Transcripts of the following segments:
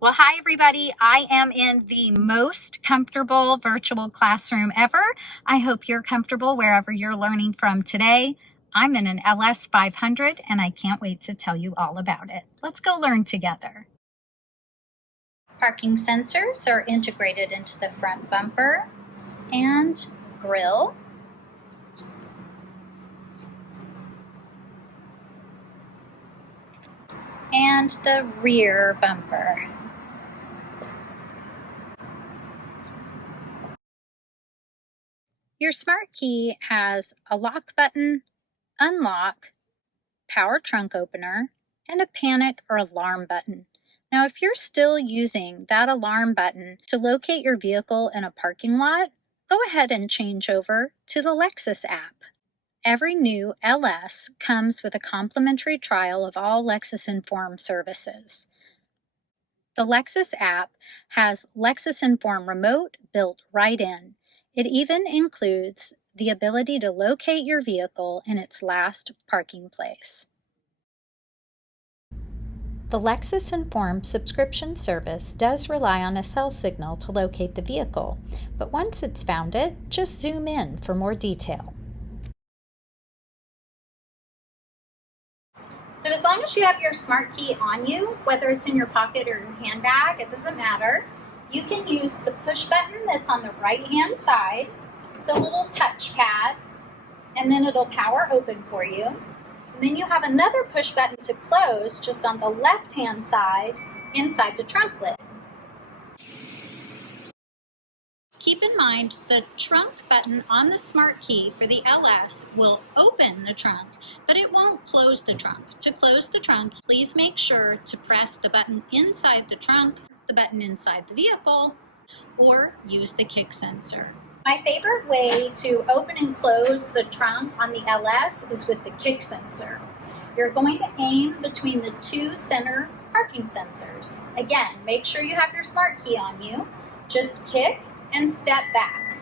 Well, hi everybody. I am in the most comfortable virtual classroom ever. I hope you're comfortable wherever you're learning from today. I'm in an LS 500 and I can't wait to tell you all about it. Let's go learn together. Parking sensors are integrated into the front bumper and grille. And the rear bumper. Your smart key has a lock button, unlock, power trunk opener, and a panic or alarm button. Now, if you're still using that alarm button to locate your vehicle in a parking lot, go ahead and change over to the Lexus app. Every new LS comes with a complimentary trial of all Lexus Inform services. The Lexus app has Lexus Inform Remote built right in. It even includes the ability to locate your vehicle in its last parking place. The Lexus Inform subscription service does rely on a cell signal to locate the vehicle, but once it's found it, just zoom in for more detail. So as long as you have your smart key on you, whether it's in your pocket or your handbag, it doesn't matter. You can use the push button that's on the right-hand side. It's a little touch pad, and then it'll power open for you. And then you have another push button to close just on the left-hand side inside the trunk lid. Keep in mind the trunk button on the smart key for the LS will open the trunk, but it won't close the trunk. To close the trunk, please make sure to press the button inside the trunk, the button inside the vehicle, or use the kick sensor. My favorite way to open and close the trunk on the LS is with the kick sensor. You're going to aim between the two center parking sensors. Again, make sure you have your smart key on you. Just kick and step back.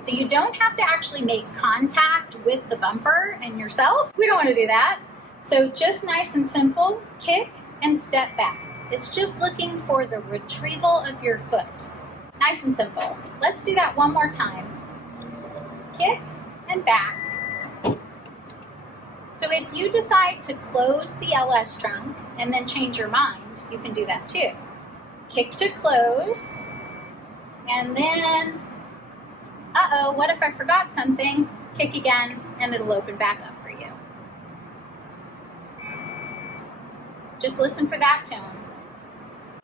So you don't have to actually make contact with the bumper and yourself. We don't want to do that. So just nice and simple, kick and step back. It's just looking for the retrieval of your foot. Nice and simple. Let's do that one more time. Kick and back. So if you decide to close the LS trunk and then change your mind, you can do that too. Kick to close, and then, what if I forgot something? Kick again, and it'll open back up for you. Just listen for that tone.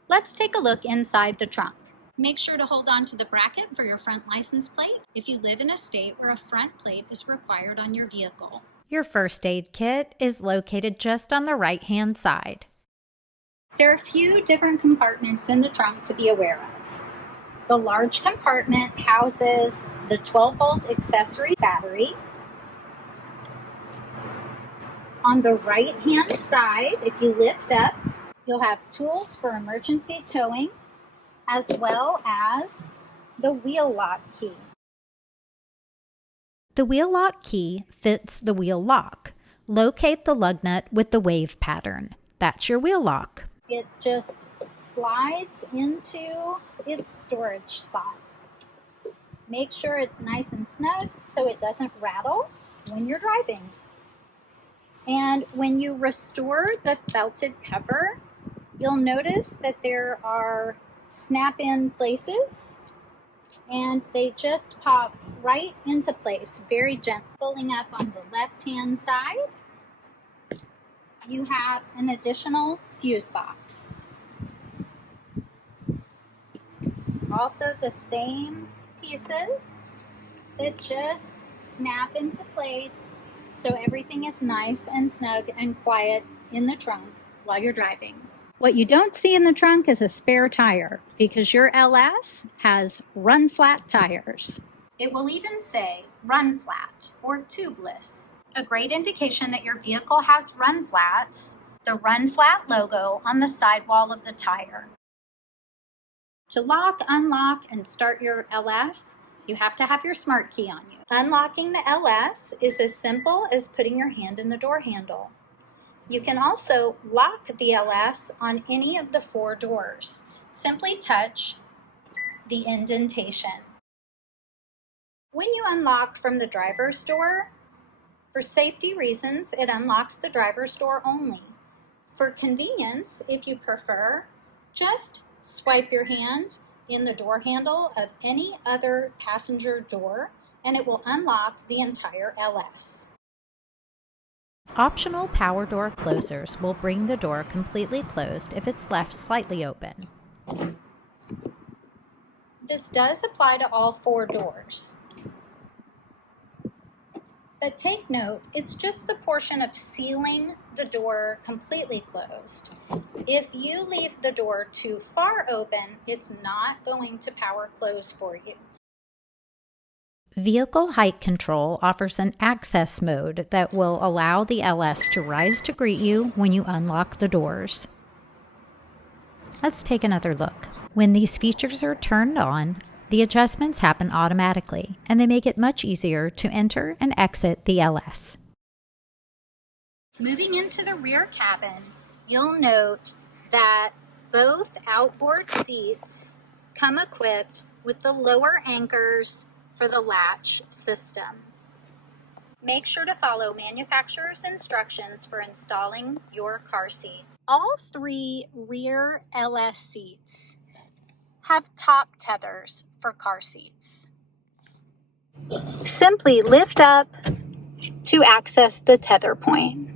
Let's take a look inside the trunk. Make sure to hold on to the bracket for your front license plate if you live in a state where a front plate is required on your vehicle. Your first aid kit is located just on the right-hand side. There are a few different compartments in the trunk to be aware of. The large compartment houses the 12-volt accessory battery. On the right-hand side, if you lift up, you'll have tools for emergency towing, as well as the wheel lock key. The wheel lock key fits the wheel lock. Locate the lug nut with the wave pattern. That's your wheel lock. It just slides into its storage spot. Make sure it's nice and snug so it doesn't rattle when you're driving. And when you restore the felted cover, you'll notice that there are snap-in places and they just pop right into place, very gently. Pulling up on the left-hand side, you have an additional fuse box. Also the same pieces that just snap into place so everything is nice and snug and quiet in the trunk while you're driving. What you don't see in the trunk is a spare tire because your LS has run flat tires. It will even say run flat or tubeless, a great indication that your vehicle has run flats, the run flat logo on the sidewall of the tire. To lock, unlock, and start your LS, you have to have your smart key on you. Unlocking the LS is as simple as putting your hand in the door handle. You can also lock the LS on any of the 4 doors. simply touch the indentation. When you unlock from the driver's door, for safety reasons, it unlocks the driver's door only. For convenience, if you prefer, just swipe your hand in the door handle of any other passenger door and it will unlock the entire LS. Optional power door closers will bring the door completely closed if it's left slightly open. This does apply to all 4 doors. But take note, it's just the portion of sealing the door completely closed. If you leave the door too far open, it's not going to power close for you. Vehicle height control offers an access mode that will allow the LS to rise to greet you when you unlock the doors. Let's take another look. When these features are turned on, the adjustments happen automatically, and they make it much easier to enter and exit the LS. Moving into the rear cabin, you'll note that both outboard seats come equipped with the lower anchors for the latch system. Make sure to follow manufacturer's instructions for installing your car seat. All 3 rear LS seats have top tethers for car seats. Simply lift up to access the tether point.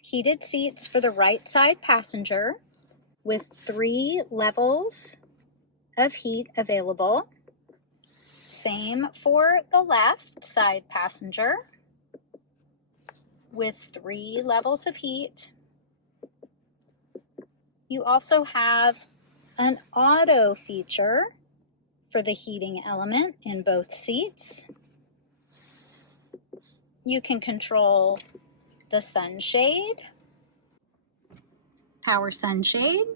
Heated seats for the right side passenger with 3 levels of heat available. Same for the left side passenger with 3 levels of heat. You also have an auto feature for the heating element in both seats. You can control the sunshade, power sunshade.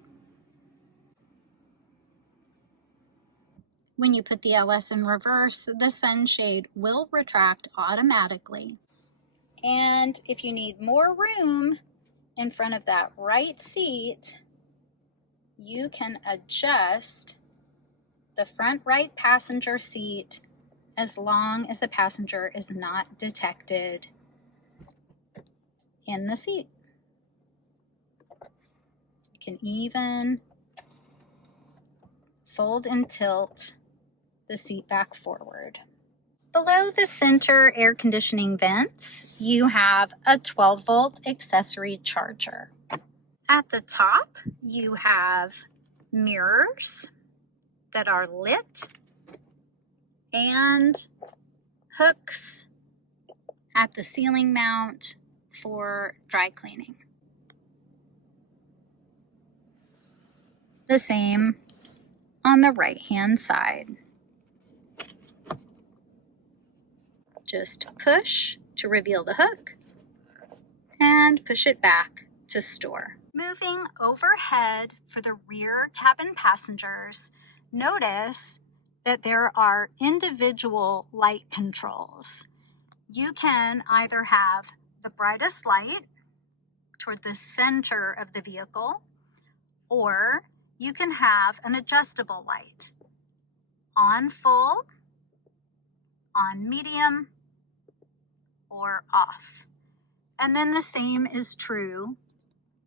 When you put the LS in reverse, the sunshade will retract automatically. And if you need more room in front of that right seat, you can adjust the front right passenger seat as long as the passenger is not detected in the seat. You can even fold and tilt the seat back forward. Below the center air conditioning vents, you have a 12-volt accessory charger. At the top, you have mirrors that are lit and hooks at the ceiling mount for dry cleaning. The same on the right-hand side. Just push to reveal the hook and push it back to store. Moving overhead for the rear cabin passengers, notice that there are individual light controls. You can either have the brightest light toward the center of the vehicle, or you can have an adjustable light on full, on medium, or off. And then the same is true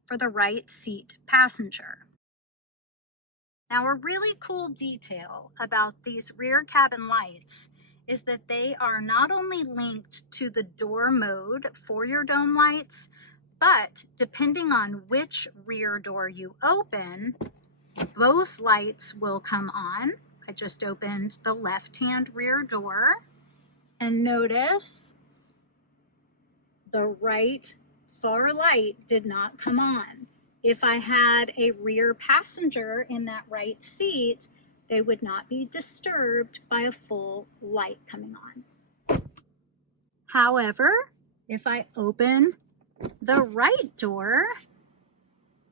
for the right seat passenger. Now, a really cool detail about these rear cabin lights is that they are not only linked to the door mode for your dome lights, but depending on which rear door you open, both lights will come on. I just opened the left-hand rear door, and notice the right far light did not come on. If I had a rear passenger in that right seat, they would not be disturbed by a full light coming on. However, if I open the right door,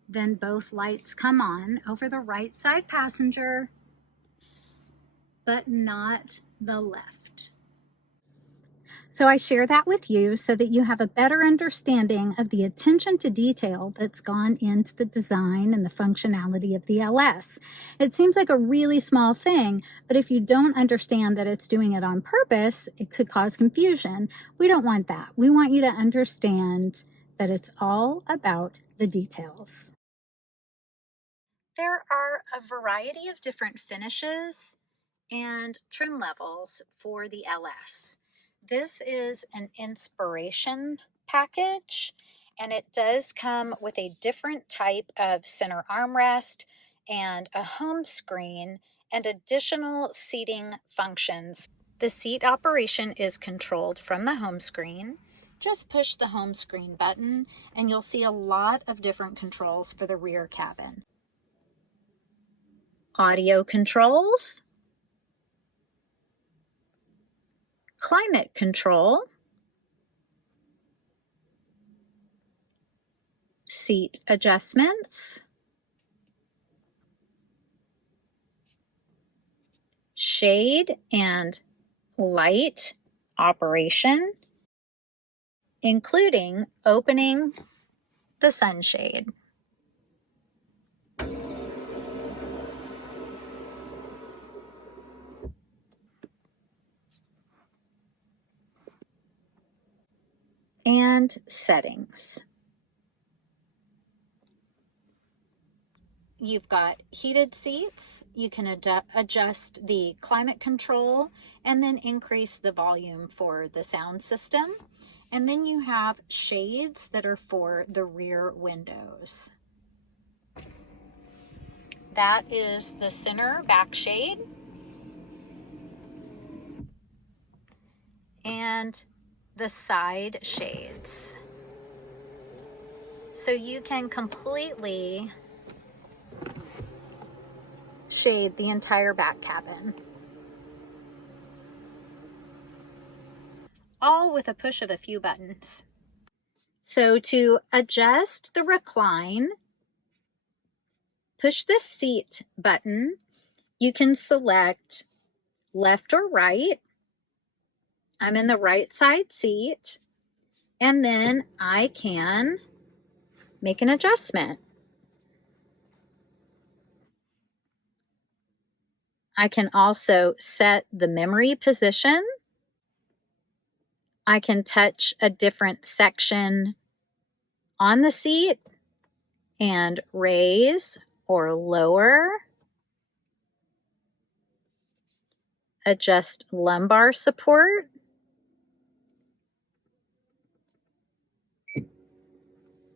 then both lights come on over the right side passenger, but not the left. So I share that with you so that you have a better understanding of the attention to detail that's gone into the design and the functionality of the LS. It seems like a really small thing, but if you don't understand that it's doing it on purpose, it could cause confusion. We don't want that. We want you to understand that it's all about the details. There are a variety of different finishes and trim levels for the LS. This is an inspiration package, and it does come with a different type of center armrest and a home screen and additional seating functions. The seat operation is controlled from the home screen. Just push the home screen button and you'll see a lot of different controls for the rear cabin. Audio controls, climate control, seat adjustments, shade and light operation, including opening the sunshade. And settings. You've got heated seats. You can adjust the climate control and then increase the volume for the sound system. And then you have shades that are for the rear windows. That is the center back shade. And the side shades. So you can completely shade the entire back cabin. All with a push of a few buttons. So to adjust the recline, push the seat button. You can select left or right. I'm in the right side seat, and then I can make an adjustment. I can also set the memory position. I can touch a different section on the seat and raise or lower. Adjust lumbar support.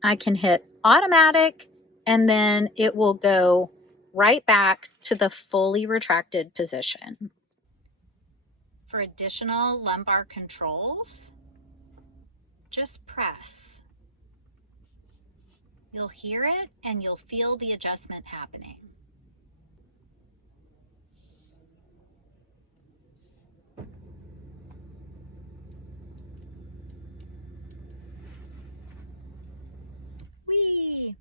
I can hit automatic and then it will go right back to the fully retracted position. For additional lumbar controls, just press. You'll hear it and you'll feel the adjustment happening. Whee!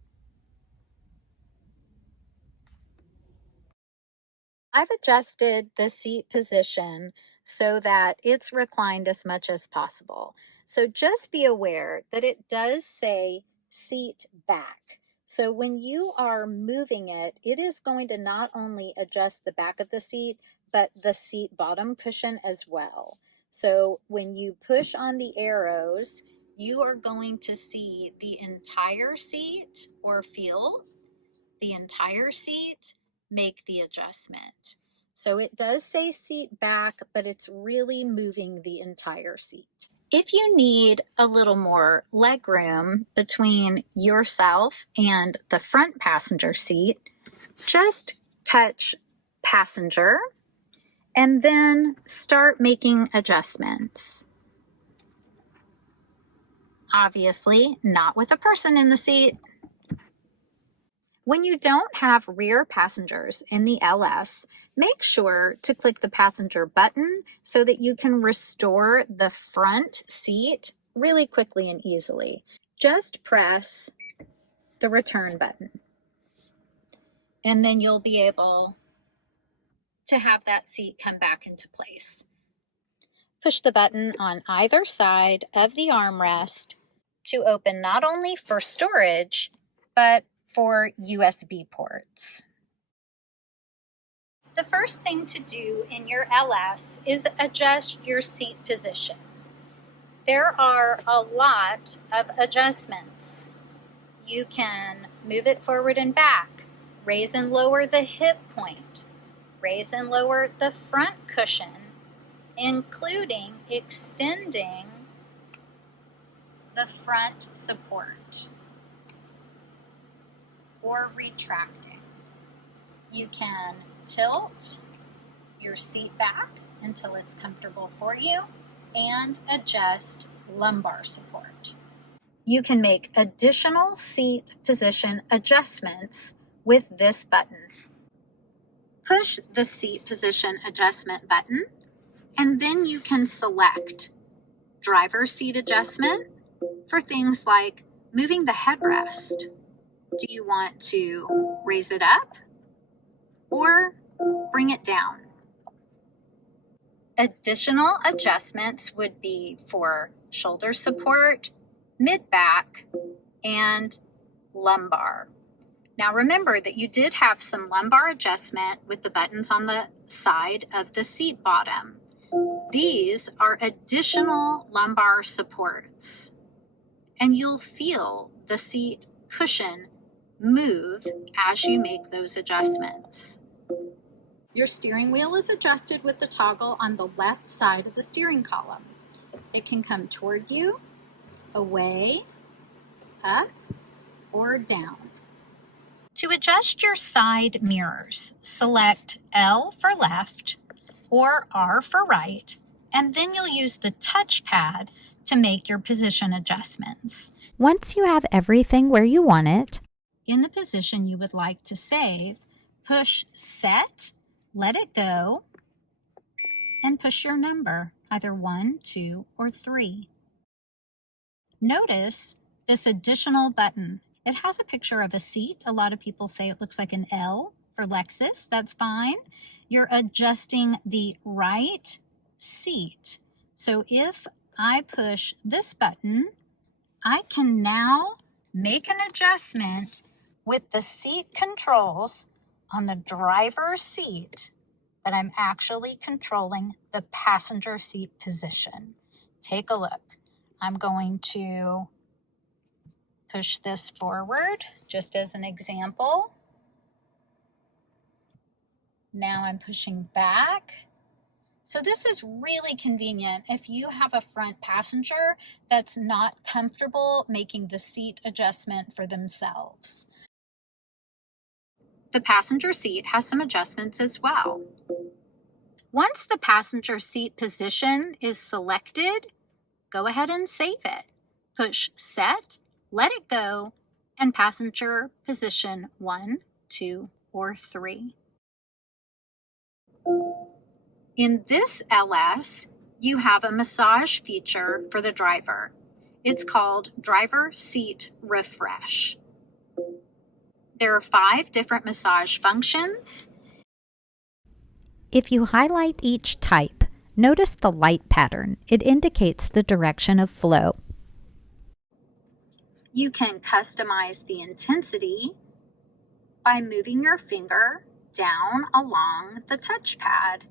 I've adjusted the seat position so that it's reclined as much as possible. So just be aware that it does say seat back. So when you are moving it, it is going to not only adjust the back of the seat, but the seat bottom cushion as well. So when you push on the arrows, you are going to see the entire seat or feel the entire seat make the adjustment. So it does say seat back, but it's really moving the entire seat. If you need a little more leg room between yourself and the front passenger seat, just touch passenger and then start making adjustments. Obviously, not with a person in the seat. When you don't have rear passengers in the LS, make sure to click the passenger button so that you can restore the front seat really quickly and easily. Just press the return button, and then you'll be able to have that seat come back into place. Push the button on either side of the armrest to open not only for storage, but for USB ports. The first thing to do in your LS is adjust your seat position. There are a lot of adjustments. You can move it forward and back, raise and lower the hip point, raise and lower the front cushion, including extending the front support or retracting. You can tilt your seat back until it's comfortable for you and adjust lumbar support. You can make additional seat position adjustments with this button. Push the seat position adjustment button, and then you can select driver seat adjustment for things like moving the headrest. Do you want to raise it up or bring it down? Additional adjustments would be for shoulder support, mid-back, and lumbar. Now remember that you did have some lumbar adjustment with the buttons on the side of the seat bottom. These are additional lumbar supports, and you'll feel the seat cushion move as you make those adjustments. Your steering wheel is adjusted with the toggle on the left side of the steering column. It can come toward you, away, up, or down. To adjust your side mirrors, select L for left or R for right, and then you'll use the touchpad to make your position adjustments. Once you have everything where you want it, in the position you would like to save, push Set, let it go, and push your number, either 1, 2, or 3. Notice this additional button. It has a picture of a seat. A lot of people say it looks like an L for Lexus. That's fine. You're adjusting the right seat. So if I push this button, I can now make an adjustment with the seat controls on the driver's seat, but I'm actually controlling the passenger seat position. Take a look. I'm going to push this forward just as an example. Now I'm pushing back. So this is really convenient if you have a front passenger that's not comfortable making the seat adjustment for themselves. The passenger seat has some adjustments as well. Once the passenger seat position is selected, go ahead and save it. Push Set, let it go, and passenger position 1, 2, or 3. In this LS, you have a massage feature for the driver. It's called Driver Seat Refresh. There are 5 different massage functions. If you highlight each type, notice the light pattern. It indicates the direction of flow. You can customize the intensity by moving your finger down along the touchpad,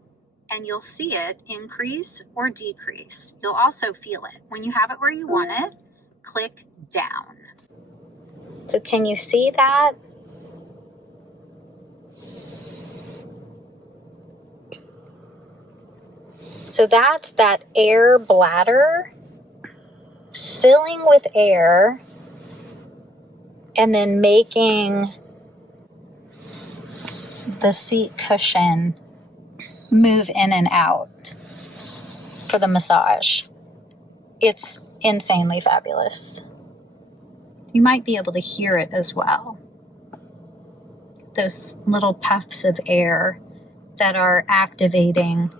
and you'll see it increase or decrease. You'll also feel it. When you have it where you want it, click down. So can you see that? So that's that air bladder filling with air and then making the seat cushion move in and out for the massage. It's insanely fabulous. You might be able to hear it as well. Those little puffs of air that are activating.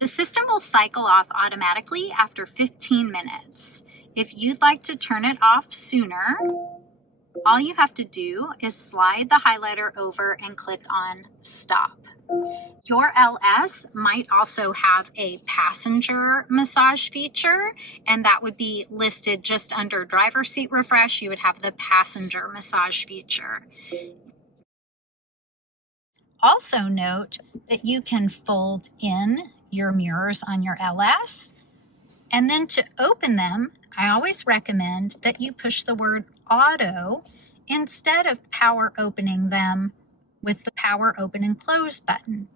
The system will cycle off automatically after 15 minutes. If you'd like to turn it off sooner, All you have to do is slide the highlighter over and click on Stop. Your LS might also have a passenger massage feature, and that would be listed just under driver seat refresh. You would have the passenger massage feature. Also note that you can fold in your mirrors on your LS, and then to open them, I always recommend that you push the word auto instead of power opening them with the power open and close button.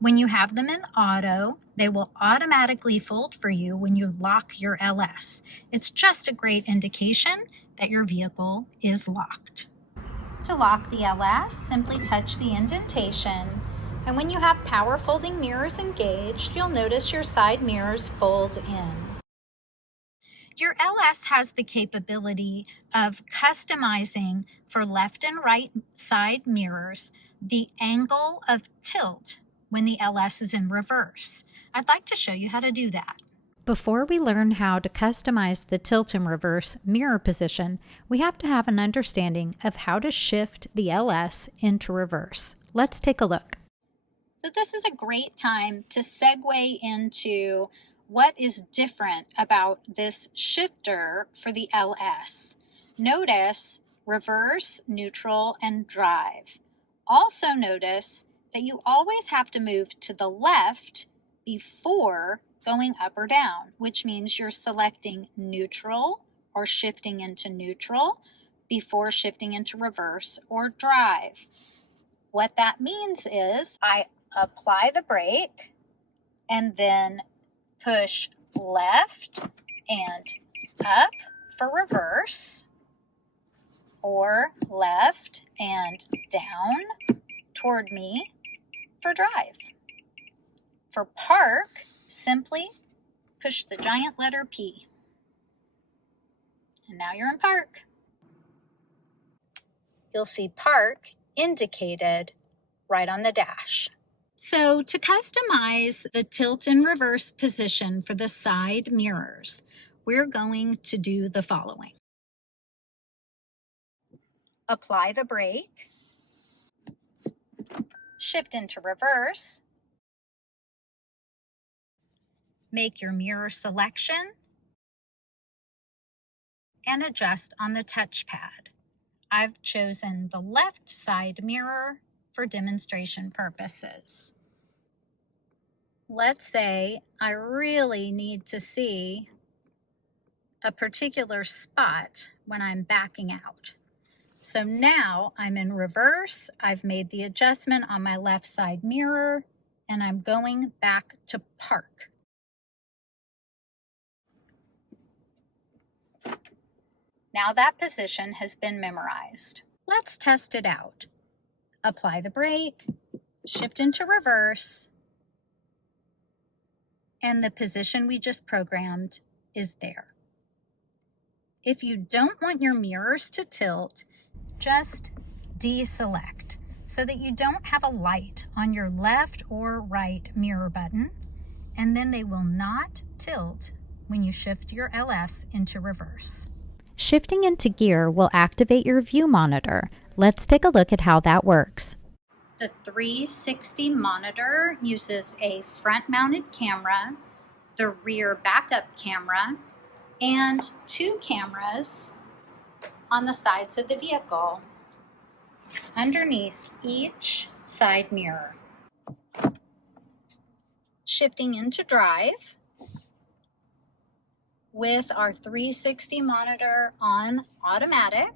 When you have them in auto, they will automatically fold for you when you lock your LS. It's just a great indication that your vehicle is locked. To lock the LS, simply touch the indentation, and when you have power folding mirrors engaged, you'll notice your side mirrors fold in. Your LS has the capability of customizing for left and right side mirrors the angle of tilt when the LS is in reverse. I'd like to show you how to do that. Before we learn how to customize the tilt and reverse mirror position, we have to have an understanding of how to shift the LS into reverse. Let's take a look. So this is a great time to segue into what is different about this shifter for the LS. Notice reverse, neutral, and drive. Also notice that you always have to move to the left before going up or down, which means you're selecting neutral or shifting into neutral before shifting into reverse or drive. What that means is I apply the brake and then push left and up for reverse, or left and down toward me for drive. For park, simply push the giant letter P. And now you're in park. You'll see park indicated right on the dash. So to customize the tilt and reverse position for the side mirrors, we're going to do the following. Apply the brake, shift into reverse, make your mirror selection, and adjust on the touchpad. I've chosen the left side mirror for demonstration purposes. Let's say I really need to see a particular spot when I'm backing out. So now I'm in reverse, I've made the adjustment on my left side mirror, and I'm going back to park. Now that position has been memorized. Let's test it out. Apply the brake, shift into reverse, and the position we just programmed is there. If you don't want your mirrors to tilt, just deselect so that you don't have a light on your left or right mirror button, and then they will not tilt when you shift your LS into reverse. Shifting into gear will activate your view monitor. Let's take a look at how that works. The 360 monitor uses a front-mounted camera, the rear backup camera, and 2 cameras on the sides of the vehicle underneath each side mirror. Shifting into drive with our 360 monitor on automatic.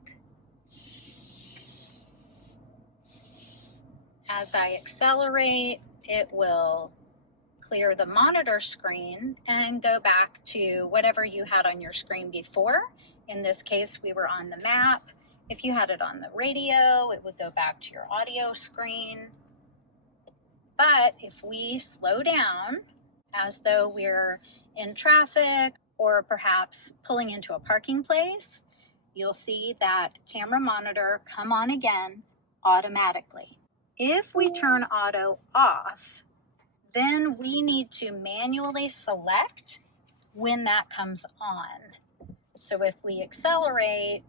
As I accelerate, it will clear the monitor screen and go back to whatever you had on your screen before. In this case, we were on the map. If you had it on the radio, it would go back to your audio screen. But if we slow down, as though we're in traffic or perhaps pulling into a parking place, you'll see that camera monitor come on again automatically. If we turn auto off, then we need to manually select when that comes on. So if we accelerate,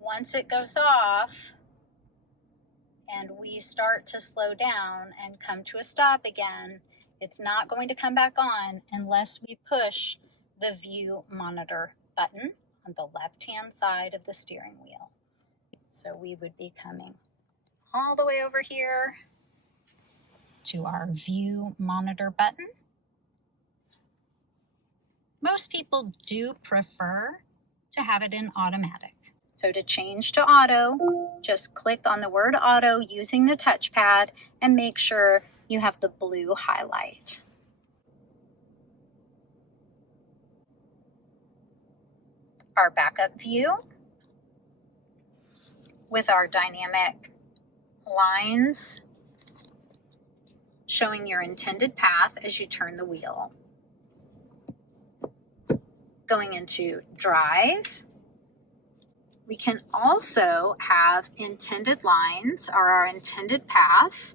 Once it goes off and we start to slow down and come to a stop again, it's not going to come back on unless we push the view monitor button on the left-hand side of the steering wheel. So we would be coming all the way over here to our view monitor button. Most people do prefer to have it in automatic. So to change to auto, just click on the word auto using the touchpad and make sure you have the blue highlight. Our backup view with our dynamic lines showing your intended path as you turn the wheel. Going into drive, we can also have intended lines or our intended path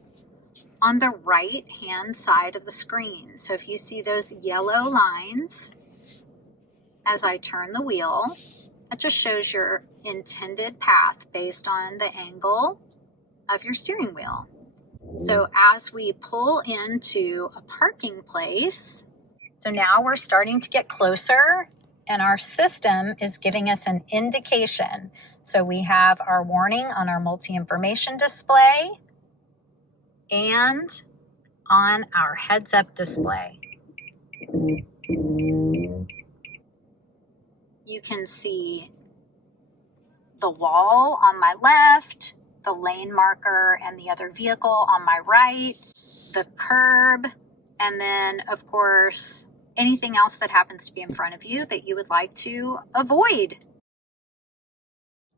on the right hand side of the screen. So if you see those yellow lines as I turn the wheel, that just shows your intended path based on the angle of your steering wheel. So as we pull into a parking place, so now we're starting to get closer and our system is giving us an indication. So we have our warning on our multi-information display and on our heads-up display. You can see the wall on my left, the lane marker and the other vehicle on my right, the curb, and then, of course, anything else that happens to be in front of you that you would like to avoid.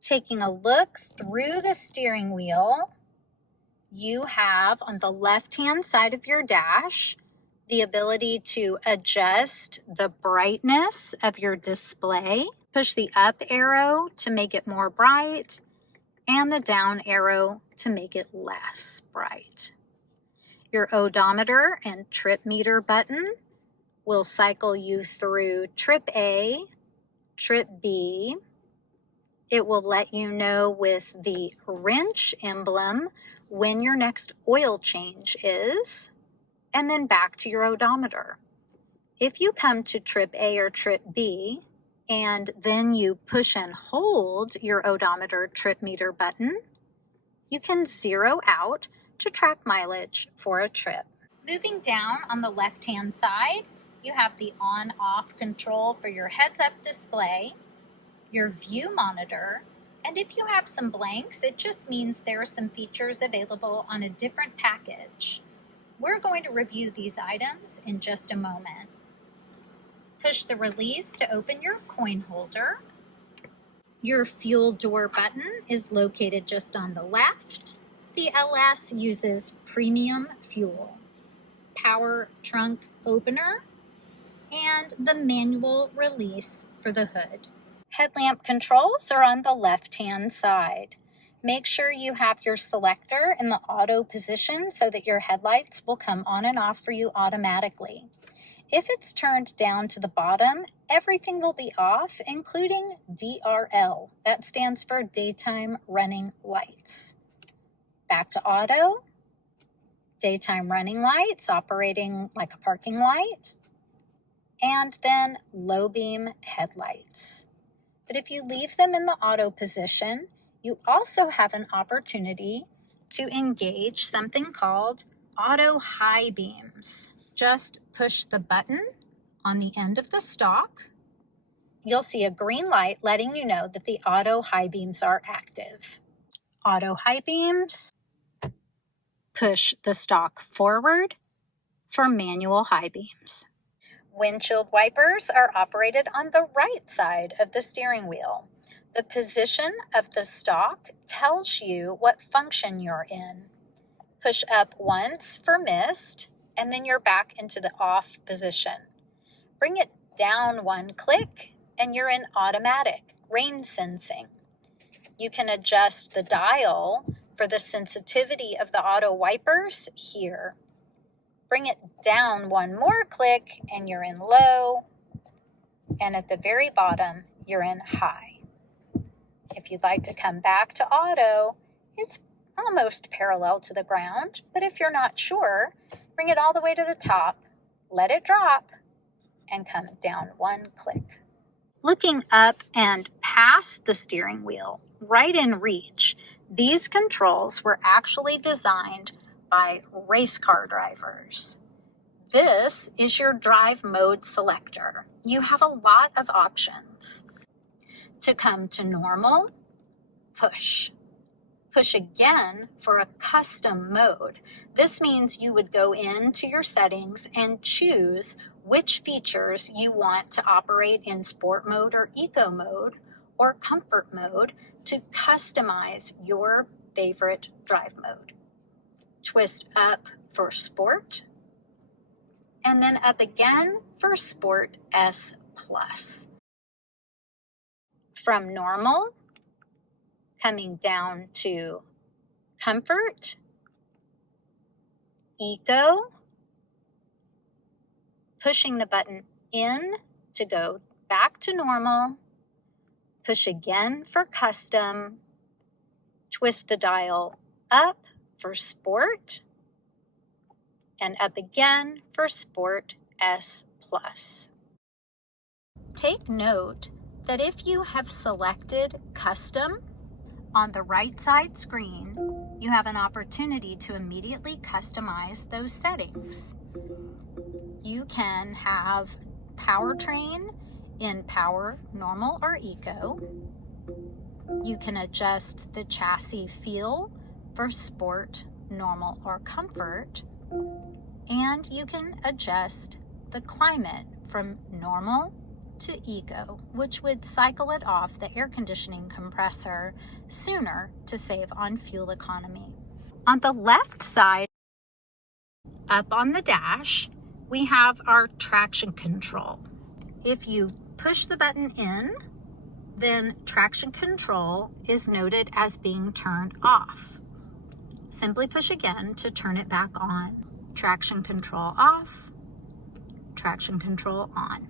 Taking a look through the steering wheel, you have on the left-hand side of your dash the ability to adjust the brightness of your display. Push the up arrow to make it more bright and the down arrow to make it less bright. Your odometer and trip meter button will cycle you through trip A, trip B. It will let you know with the wrench emblem when your next oil change is, and then back to your odometer. If you come to trip A or trip B, and then you push and hold your odometer trip meter button, you can zero out to track mileage for a trip. Moving down on the left-hand side, you have the on-off control for your heads-up display, your view monitor, and if you have some blanks, it just means there are some features available on a different package. We're going to review these items in just a moment. Push the release to open your coin holder. Your fuel door button is located just on the left. The LS uses premium fuel. Power trunk opener and the manual release for the hood. Headlamp controls are on the left-hand side. Make sure you have your selector in the auto position so that your headlights will come on and off for you automatically. If it's turned down to the bottom, everything will be off, including DRL. That stands for daytime running lights. Back to auto. Daytime running lights operating like a parking light. And then low beam headlights. But if you leave them in the auto position, you also have an opportunity to engage something called auto high beams. Just push the button on the end of the stalk. You'll see a green light letting you know that the auto high beams are active. Auto high beams, push the stalk forward for manual high beams. Windshield wipers are operated on the right side of the steering wheel. The position of the stalk tells you what function you're in. Push up once for mist, and then you're back into the off position. Bring it down one click, and you're in automatic, rain sensing. You can adjust the dial for the sensitivity of the auto wipers here. Bring it down one more click, and you're in low, and at the very bottom, you're in high. If you'd like to come back to auto, it's almost parallel to the ground, but if you're not sure, bring it all the way to the top, let it drop, and come down one click. Looking up and past the steering wheel, right in reach, these controls were actually designed by race car drivers. This is your drive mode selector. You have a lot of options. To come to normal, push. Push again for a custom mode. This means you would go into your settings and choose which features you want to operate in sport mode or eco mode or comfort mode to customize your favorite drive mode. Twist up for sport, and then up again for Sport S+. From normal, coming down to comfort, eco, pushing the button in to go back to normal, push again for custom, twist the dial up for sport, and up again for Sport S+. Take note that if you have selected custom, on the right side screen, you have an opportunity to immediately customize those settings. You can have powertrain in power, normal, or eco. You can adjust the chassis feel for sport, normal, or comfort. And you can adjust the climate from normal to eco, which would cycle it off the air conditioning compressor sooner to save on fuel economy. On the left side, up on the dash, we have our traction control. If you push the button in, then traction control is noted as being turned off. Simply push again to turn it back on. Traction control off, traction control on.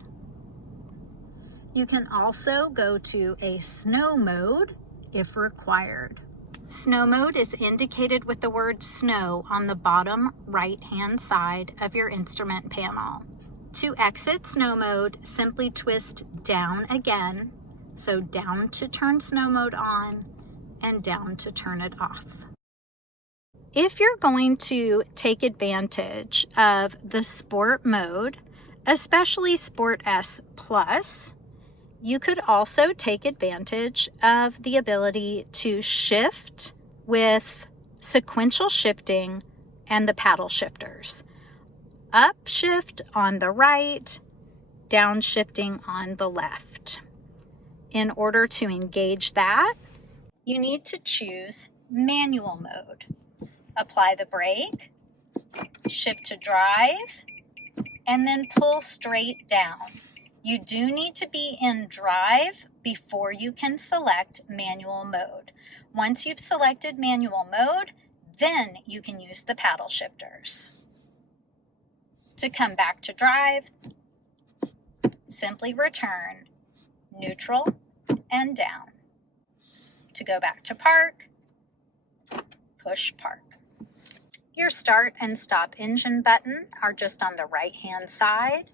You can also go to a snow mode if required. Snow mode is indicated with the word snow on the bottom right-hand side of your instrument panel. To exit snow mode, simply twist down again. So down to turn snow mode on and down to turn it off. If you're going to take advantage of the sport mode, especially Sport S+, you could also take advantage of the ability to shift with sequential shifting and the paddle shifters. Up shift on the right, down shifting on the left. In order to engage that, you need to choose manual mode. Apply the brake, shift to drive, and then pull straight down. You do need to be in drive before you can select manual mode. Once you've selected manual mode, then you can use the paddle shifters. To come back to drive, simply return neutral and down. To go back to park, push park. Your start and stop engine button are just on the right-hand side,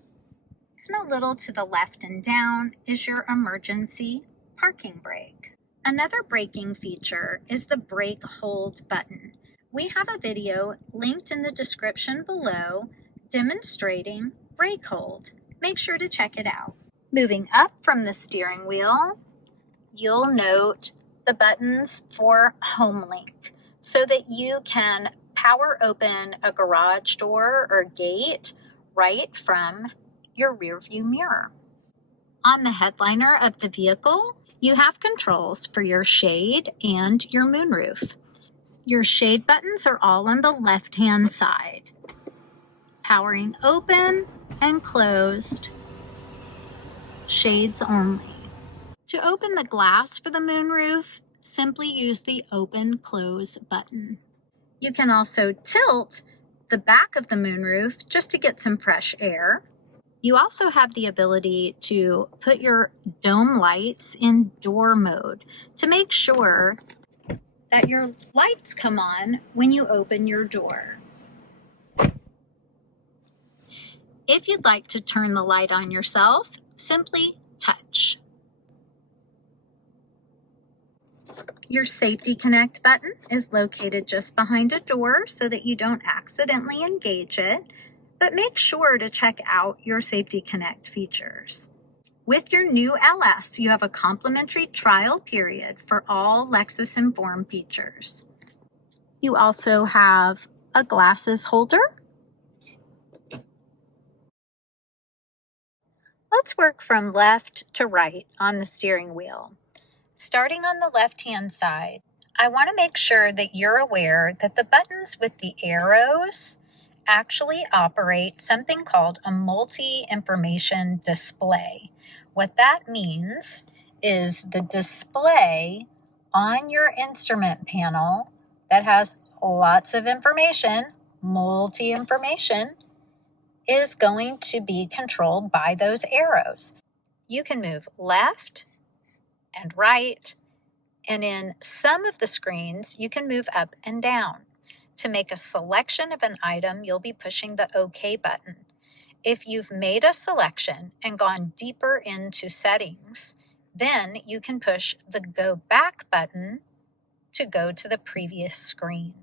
and a little to the left and down is your emergency parking brake. Another braking feature is the brake hold button. We have a video linked in the description below demonstrating brake hold. Make sure to check it out. Moving up from the steering wheel, you'll note the buttons for Home Link so that you can power open a garage door or gate right from your rear view mirror. On the headliner of the vehicle, you have controls for your shade and your moonroof. Your shade buttons are all on the left-hand side. Powering open and closed, shades only. To open the glass for the moonroof, simply use the open-close button. You can also tilt the back of the moonroof just to get some fresh air. You also have the ability to put your dome lights in door mode to make sure that your lights come on when you open your door. If you'd like to turn the light on yourself, simply touch. Your Safety Connect button is located just behind a door so that you don't accidentally engage it, but make sure to check out your Safety Connect features. With your new LS, you have a complimentary trial period for all Lexus Inform features. You also have a glasses holder. Let's work from left to right on the steering wheel. Starting on the left-hand side, I want to make sure that you're aware that the buttons with the arrows actually operate something called a multi-information display. What that means is the display on your instrument panel that has lots of information, multi-information, is going to be controlled by those arrows. You can move left and right, and in some of the screens, you can move up and down. To make a selection of an item, you'll be pushing the OK button. If you've made a selection and gone deeper into settings, then you can push the Go Back button to go to the previous screen.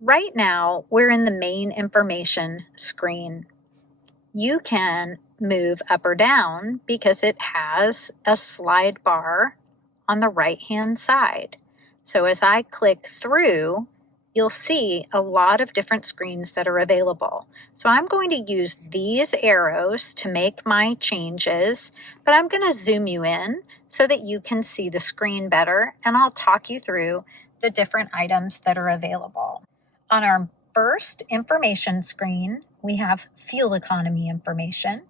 Right now, we're in the main information screen. You can move up or down because it has a slide bar on the right-hand side. So as I click through, you'll see a lot of different screens that are available. So I'm going to use these arrows to make my changes, but I'm going to zoom you in so that you can see the screen better, and I'll talk you through the different items that are available. On our first information screen, we have fuel economy information.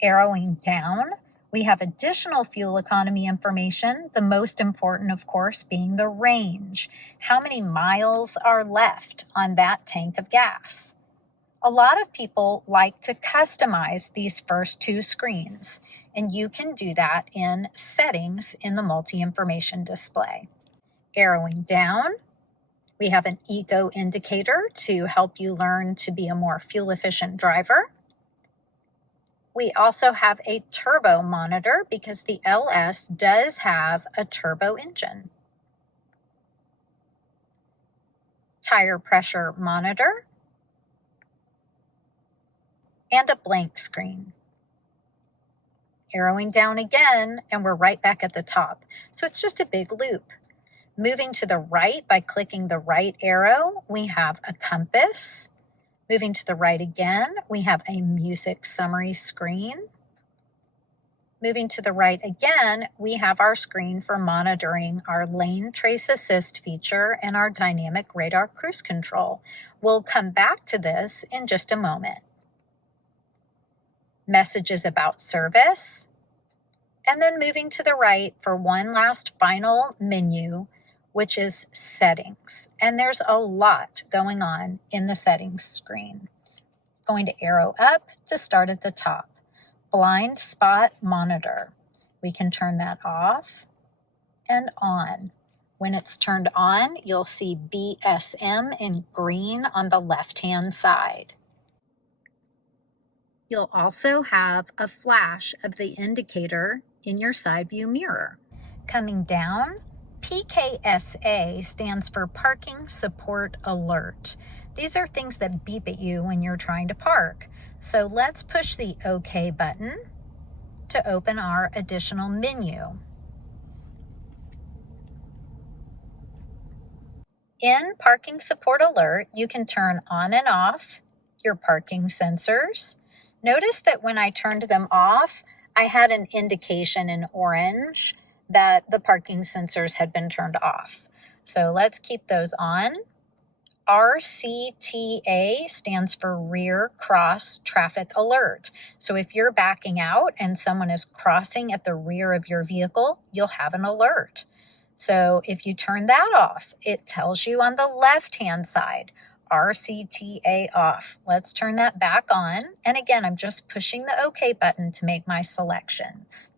Arrowing down, we have additional fuel economy information, the most important, of course, being the range. How many miles are left on that tank of gas? A lot of people like to customize these first two screens, and you can do that in settings in the multi-information display. Arrowing down, we have an eco indicator to help you learn to be a more fuel-efficient driver. We also have a turbo monitor because the LS does have a turbo engine. Tire pressure monitor. And a blank screen. Arrowing down again, and we're right back at the top. So it's just a big loop. Moving to the right by clicking the right arrow, we have a compass. Moving to the right again, we have a music summary screen. Moving to the right again, we have our screen for monitoring our lane trace assist feature and our dynamic radar cruise control. We'll come back to this in just a moment. Messages about service. And then moving to the right for one last final menu, which is settings. And there's a lot going on in the settings screen. Going to arrow up to start at the top. Blind spot monitor. We can turn that off and on. When it's turned on, you'll see BSM in green on the left-hand side. You'll also have a flash of the indicator in your side view mirror. Coming down, PKSA stands for Parking Support Alert. These are things that beep at you when you're trying to park. So let's push the OK button to open our additional menu. In Parking Support Alert, you can turn on and off your parking sensors. Notice that when I turned them off, I had an indication in orange that the parking sensors had been turned off. So let's keep those on. RCTA stands for Rear Cross Traffic Alert. So if you're backing out and someone is crossing at the rear of your vehicle, you'll have an alert. So if you turn that off, it tells you on the left-hand side, RCTA off. Let's turn that back on. And again, I'm just pushing the OK button to make my selections.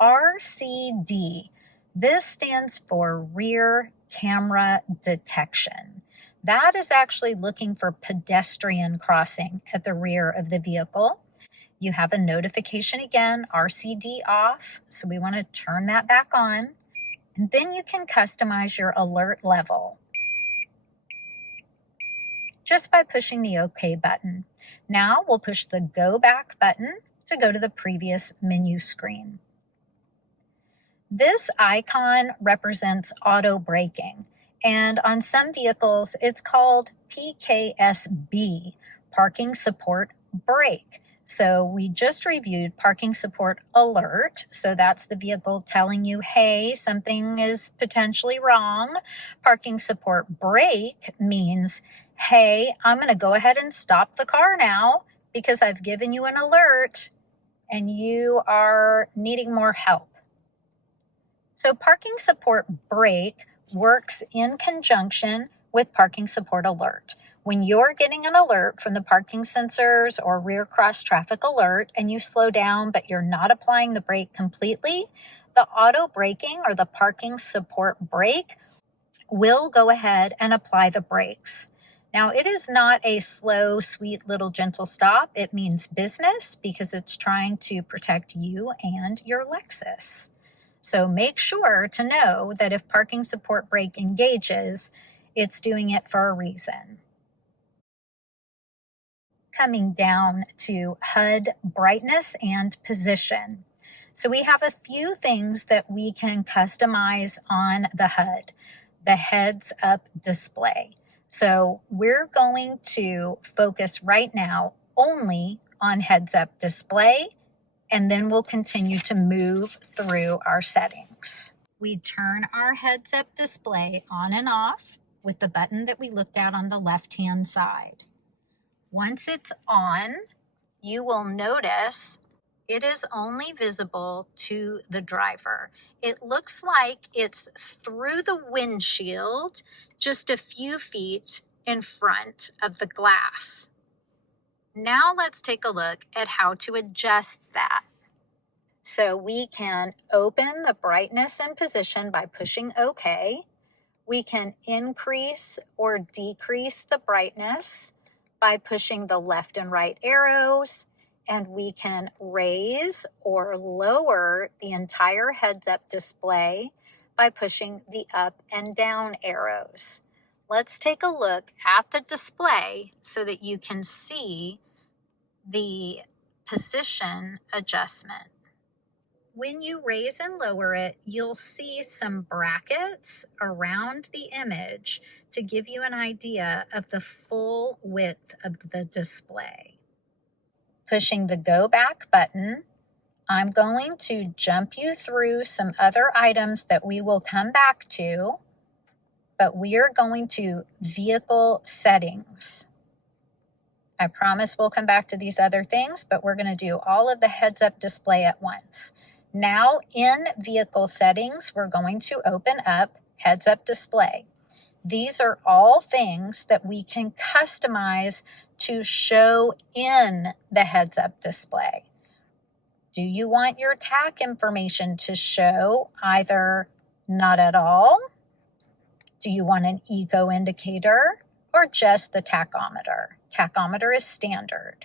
RCD. This stands for rear camera detection. That is actually looking for pedestrian crossing at the rear of the vehicle. You have a notification again, RCD off. So we want to turn that back on. And then you can customize your alert level just by pushing the OK button. Now we'll push the Go Back button to go to the previous menu screen. This icon represents auto braking, and on some vehicles it's called PKSB, Parking Support Brake. So we just reviewed Parking Support Alert, so that's the vehicle telling you, hey, something is potentially wrong. Parking Support Brake means, hey, I'm going to go ahead and stop the car now because I've given you an alert and you are needing more help. So Parking Support Brake works in conjunction with Parking Support Alert. When you're getting an alert from the parking sensors or rear cross traffic alert and you slow down but you're not applying the brake completely, the auto braking or the Parking Support Brake will go ahead and apply the brakes. Now, it is not a slow, sweet, little gentle stop. It means business because it's trying to protect you and your Lexus. So make sure to know that if Parking Support Brake engages, it's doing it for a reason. Coming down to HUD brightness and position. So we have a few things that we can customize on the HUD, the heads-up display. So we're going to focus right now only on heads-up display, and then we'll continue to move through our settings. We turn our heads-up display on and off with the button that we looked at on the left-hand side. Once it's on, you will notice it is only visible to the driver. It looks like it's through the windshield, just a few feet in front of the glass. Now let's take a look at how to adjust that. So we can open the brightness and position by pushing OK. We can increase or decrease the brightness by pushing the left and right arrows, and we can raise or lower the entire heads-up display by pushing the up and down arrows. Let's take a look at the display so that you can see the position adjustment. When you raise and lower it, you'll see some brackets around the image to give you an idea of the full width of the display. Pushing the Go Back button, I'm going to jump you through some other items that we will come back to, but we are going to Vehicle Settings. I promise we'll come back to these other things, but we're going to do all of the heads-up display at once. Now in Vehicle Settings, we're going to open up Heads-Up Display. These are all things that we can customize to show in the heads-up display. Do you want your tach information to show either not at all? Do you want an eco indicator or just the tachometer? Tachometer is standard.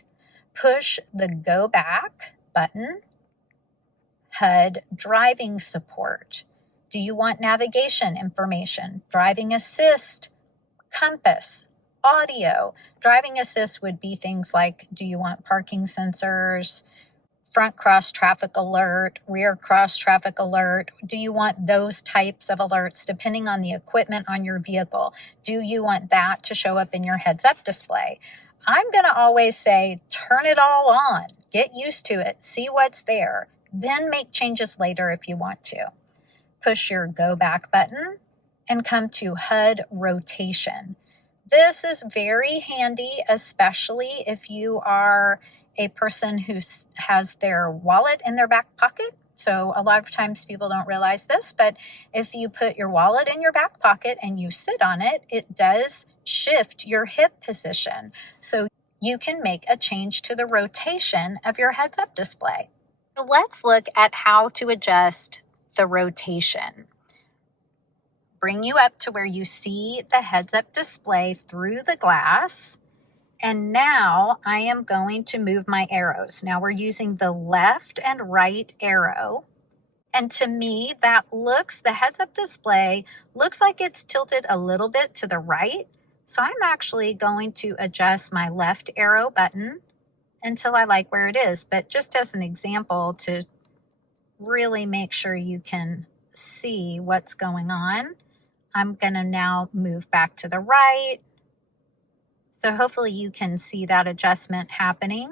Push the Go Back button. HUD driving support. Do you want navigation information, driving assist, compass, audio? Driving assist would be things like, do you want parking sensors, front cross traffic alert, rear cross traffic alert? Do you want those types of alerts depending on the equipment on your vehicle? Do you want that to show up in your heads-up display? I'm going to always say, turn it all on, get used to it, see what's there. Then make changes later if you want to. Push your Go Back button and come to HUD rotation. This is very handy, especially if you are a person who has their wallet in their back pocket So a lot of times people don't realize this, but if you put your wallet in your back pocket and you sit on it, it does shift your hip position. So you can make a change to the rotation of your heads-up display. So let's look at how to adjust the rotation. Bring you up to where you see the heads-up display through the glass. And now I am going to move my arrows. Now we're using the left and right arrow. And to me, the heads-up display looks like it's tilted a little bit to the right. So I'm actually going to adjust my left arrow button until I like where it is. But just as an example to really make sure you can see what's going on, I'm going to now move back to the right. So hopefully you can see that adjustment happening.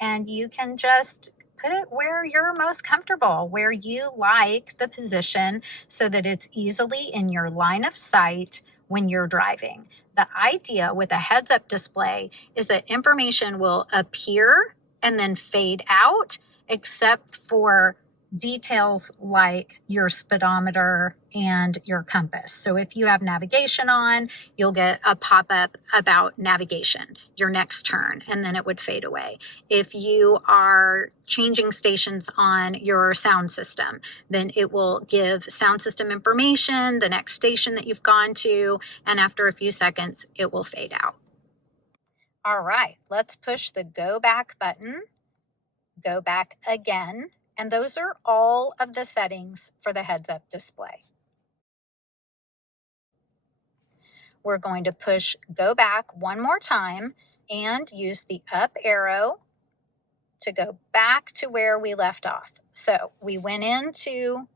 And you can just put it where you're most comfortable, where you like the position so that it's easily in your line of sight when you're driving. The idea with a heads-up display is that information will appear and then fade out, except for details like your speedometer and your compass. So if you have navigation on, you'll get a pop-up about navigation, your next turn, and then it would fade away. If you are changing stations on your sound system, then it will give sound system information, the next station that you've gone to, and after a few seconds, it will fade out. All right, let's push the go back button, go back again. And those are all of the settings for the heads-up display. We're going to push go back one more time and use the up arrow to go back to where we left off. So we went into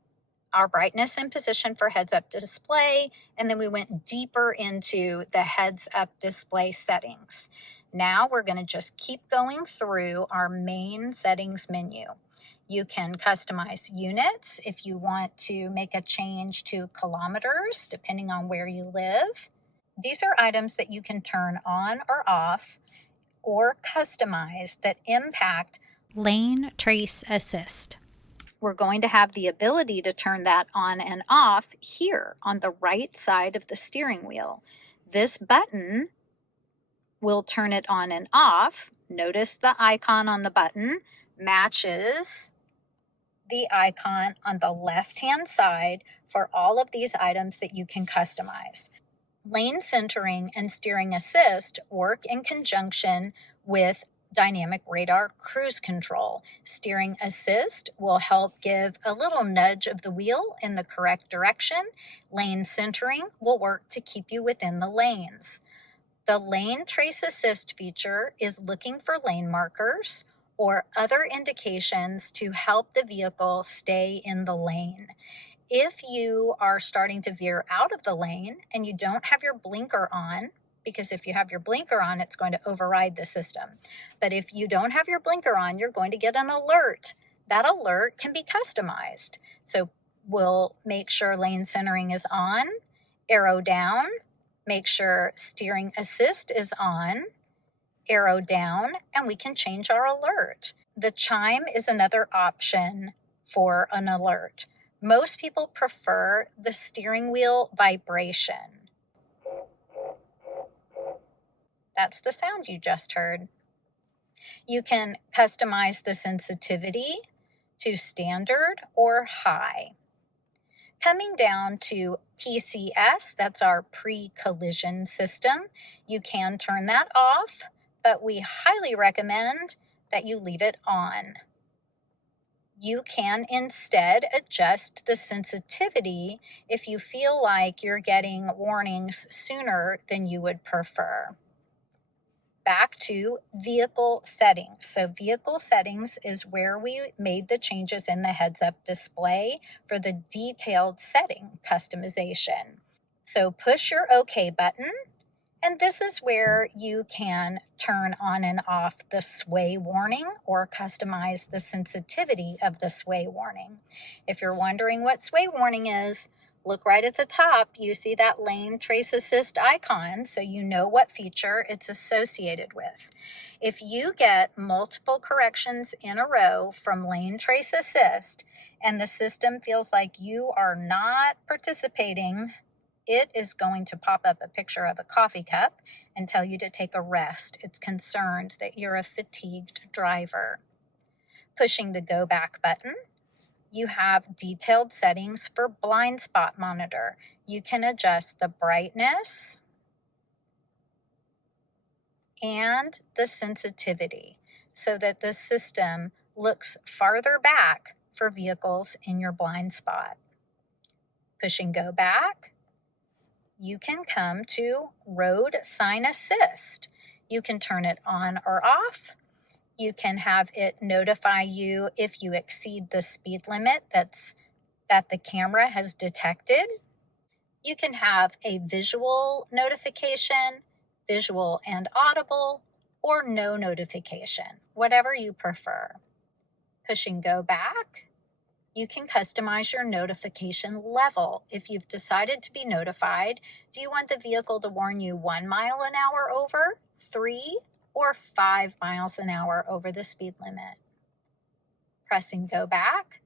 our brightness and position for heads-up display, and then we went deeper into the heads-up display settings. Now we're going to just keep going through our main settings menu. You can customize units if you want to make a change to kilometers, depending on where you live. These are items that you can turn on or off or customize that impact lane trace assist. We're going to have the ability to turn that on and off here on the right side of the steering wheel. This button will turn it on and off. Notice the icon on the button matches the icon on the left-hand side for all of these items that you can customize. Lane centering and steering assist work in conjunction with dynamic radar cruise control. Steering assist will help give a little nudge of the wheel in the correct direction. Lane centering will work to keep you within the lanes. The lane trace assist feature is looking for lane markers or other indications to help the vehicle stay in the lane. If you are starting to veer out of the lane and you don't have your blinker on, because if you have your blinker on, it's going to override the system. But if you don't have your blinker on, you're going to get an alert. That alert can be customized. So we'll make sure lane centering is on, arrow down, make sure steering assist is on, arrow down, and we can change our alert. The chime is another option for an alert. Most people prefer the steering wheel vibration. That's the sound you just heard. You can customize the sensitivity to standard or high. Coming down to PCS, that's our pre-collision system, you can turn that off, but we highly recommend that you leave it on. You can instead adjust the sensitivity if you feel like you're getting warnings sooner than you would prefer. Back to vehicle settings. So vehicle settings is where we made the changes in the heads-up display for the detailed setting customization. So push your OK button, and this is where you can turn on and off the sway warning or customize the sensitivity of the sway warning. If you're wondering what sway warning is, Look right at the top. You see that lane trace assist icon, so you know what feature it's associated with. If you get multiple corrections in a row from lane trace assist and the system feels like you are not participating, it is going to pop up a picture of a coffee cup and tell you to take a rest. It's concerned that you're a fatigued driver. Pushing the go back button, you have detailed settings for blind spot monitor. You can adjust the brightness and the sensitivity so that the system looks farther back for vehicles in your blind spot. Pushing go back, you can come to road sign assist. You can turn it on or off. You can have it notify you if you exceed the speed limit that the camera has detected. You can have a visual notification, visual and audible, or no notification, whatever you prefer. Pushing go back, you can customize your notification level. If you've decided to be notified, do you want the vehicle to warn you 1 mile an hour over, 3, or 5 miles an hour over the speed limit? Pressing go back.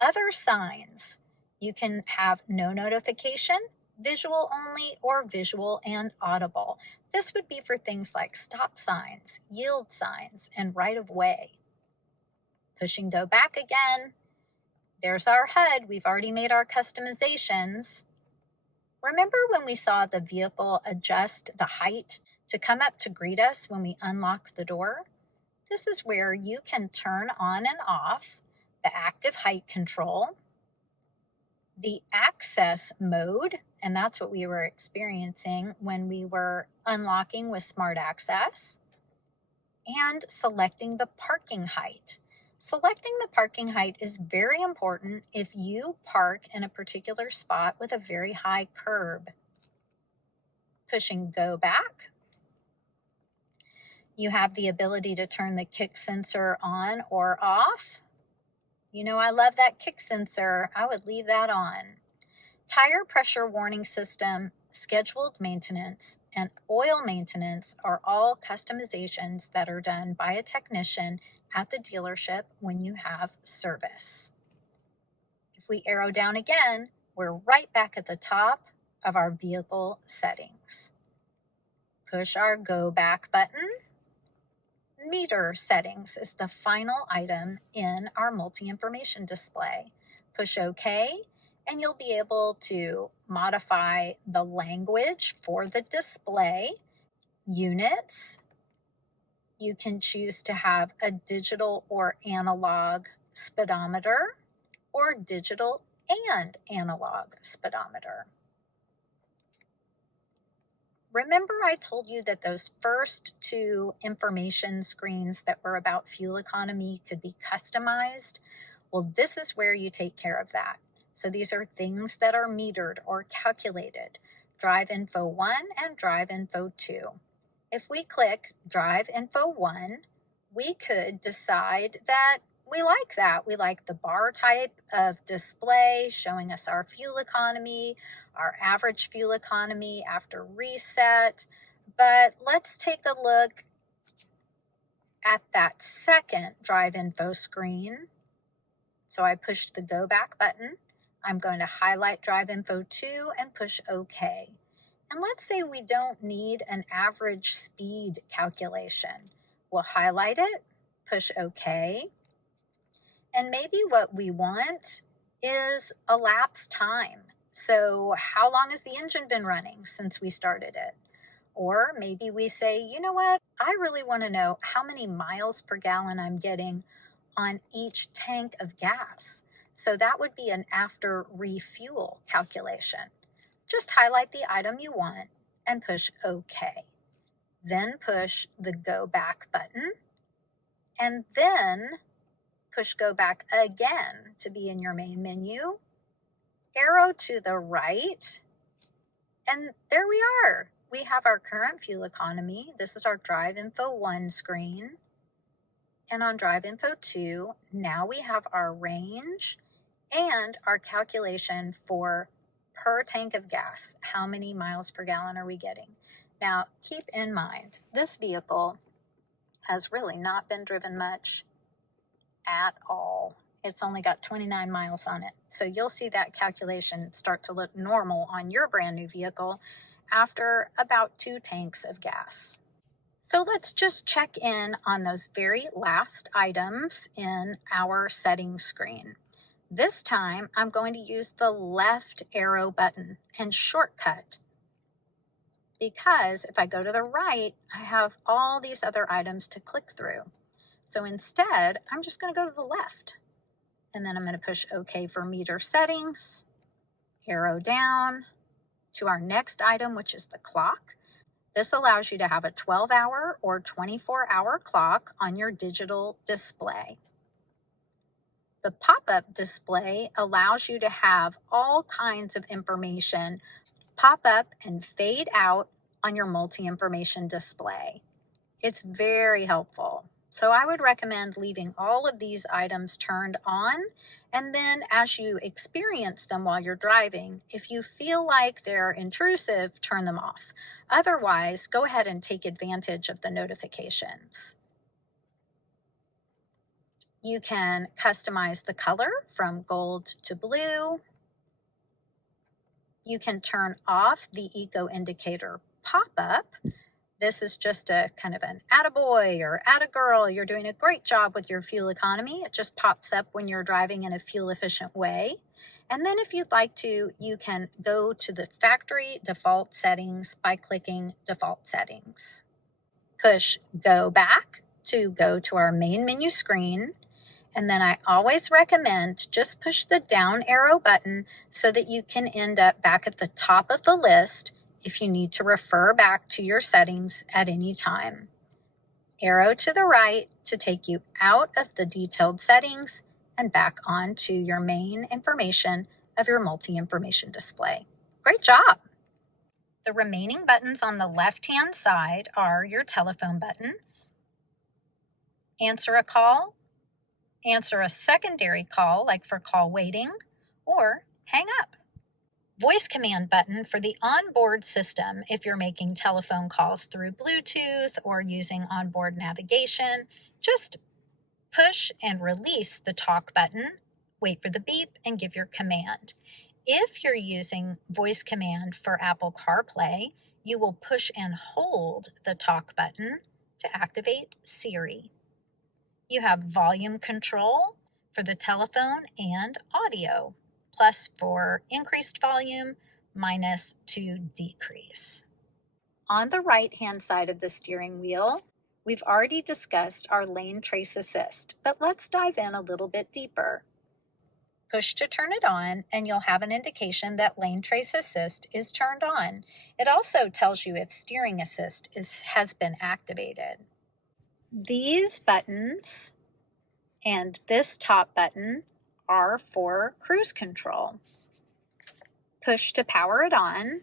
Other signs. You can have no notification, visual only, or visual and audible. This would be for things like stop signs, yield signs, and right of way. Pushing go back again. There's our HUD. We've already made our customizations. Remember when we saw the vehicle adjust the height to come up to greet us when we unlock the door? This is where you can turn on and off the active height control, the access mode, and that's what we were experiencing when we were unlocking with Smart Access, and selecting the parking height. Selecting the parking height is very important if you park in a particular spot with a very high curb. Pushing go back. You have the ability to turn the kick sensor on or off. You know, I love that kick sensor. I would leave that on. Tire pressure warning system, scheduled maintenance, and oil maintenance are all customizations that are done by a technician at the dealership when you have service. If we arrow down again, we're right back at the top of our vehicle settings. Push our go back button. Meter settings is the final item in our multi-information display. Push OK, and you'll be able to modify the language for the display. Units, you can choose to have a digital or analog speedometer, or digital and analog speedometer. Remember I told you that those first 2 information screens that were about fuel economy could be customized? Well, this is where you take care of that. So these are things that are metered or calculated. Drive Info 1 and Drive Info 2. If we click Drive Info 1, we could decide that we like that. We like the bar type of display showing us our fuel economy, our average fuel economy after reset. But let's take a look at that second Drive Info screen. So I pushed the Go Back button. I'm going to highlight Drive Info 2 and push OK. And let's say we don't need an average speed calculation. We'll highlight it, push OK. And maybe what we want is elapsed time. So how long has the engine been running since we started it? Or maybe we say, you know what, I really want to know how many miles per gallon I'm getting on each tank of gas. So that would be an after refuel calculation. Just highlight the item you want and push OK. Then push the Go Back button, and then push Go Back again to be in your main menu. Arrow to the right, and there we are. We have our current fuel economy. This is our Drive Info 1 screen. And on Drive Info 2, now we have our range and our calculation for per tank of gas. How many miles per gallon are we getting? Now, keep in mind, this vehicle has really not been driven much at all. It's only got 29 miles on it. So you'll see that calculation start to look normal on your brand new vehicle after about 2 tanks of gas. So let's just check in on those very last items in our settings screen. This time, I'm going to use the left arrow button and shortcut, because if I go to the right, I have all these other items to click through. So instead, I'm just going to go to the left, and then I'm going to push OK for meter settings, arrow down to our next item, which is the clock. This allows you to have a 12-hour or 24-hour clock on your digital display. The pop-up display allows you to have all kinds of information pop up and fade out on your multi-information display. It's very helpful. So I would recommend leaving all of these items turned on, and then as you experience them while you're driving, if you feel like they're intrusive, turn them off. Otherwise, go ahead and take advantage of the notifications. You can customize the color from gold to blue. You can turn off the eco indicator pop-up. This is just a kind of an attaboy or attagirl. You're doing a great job with your fuel economy. It just pops up when you're driving in a fuel efficient way. And then if you'd like to, you can go to the factory default settings by clicking default settings. Push go back to go to our main menu screen. And then I always recommend just push the down arrow button so that you can end up back at the top of the list if you need to refer back to your settings at any time. Arrow to the right to take you out of the detailed settings and back onto your main information of your multi-information display. Great job! The remaining buttons on the left-hand side are your telephone button, answer a call, answer a secondary call like for call waiting, or hang up. Voice command button for the onboard system if you're making telephone calls through Bluetooth or using onboard navigation. Just push and release the talk button, wait for the beep, and give your command. If you're using voice command for Apple CarPlay, you will push and hold the talk button to activate Siri. You have volume control for the telephone and audio, plus for increased volume, minus to decrease. On the right-hand side of the steering wheel, we've already discussed our lane trace assist, but let's dive in a little bit deeper. Push to turn it on, and you'll have an indication that lane trace assist is turned on. It also tells you if steering assist has been activated. These buttons and this top button are for cruise control. Push to power it on,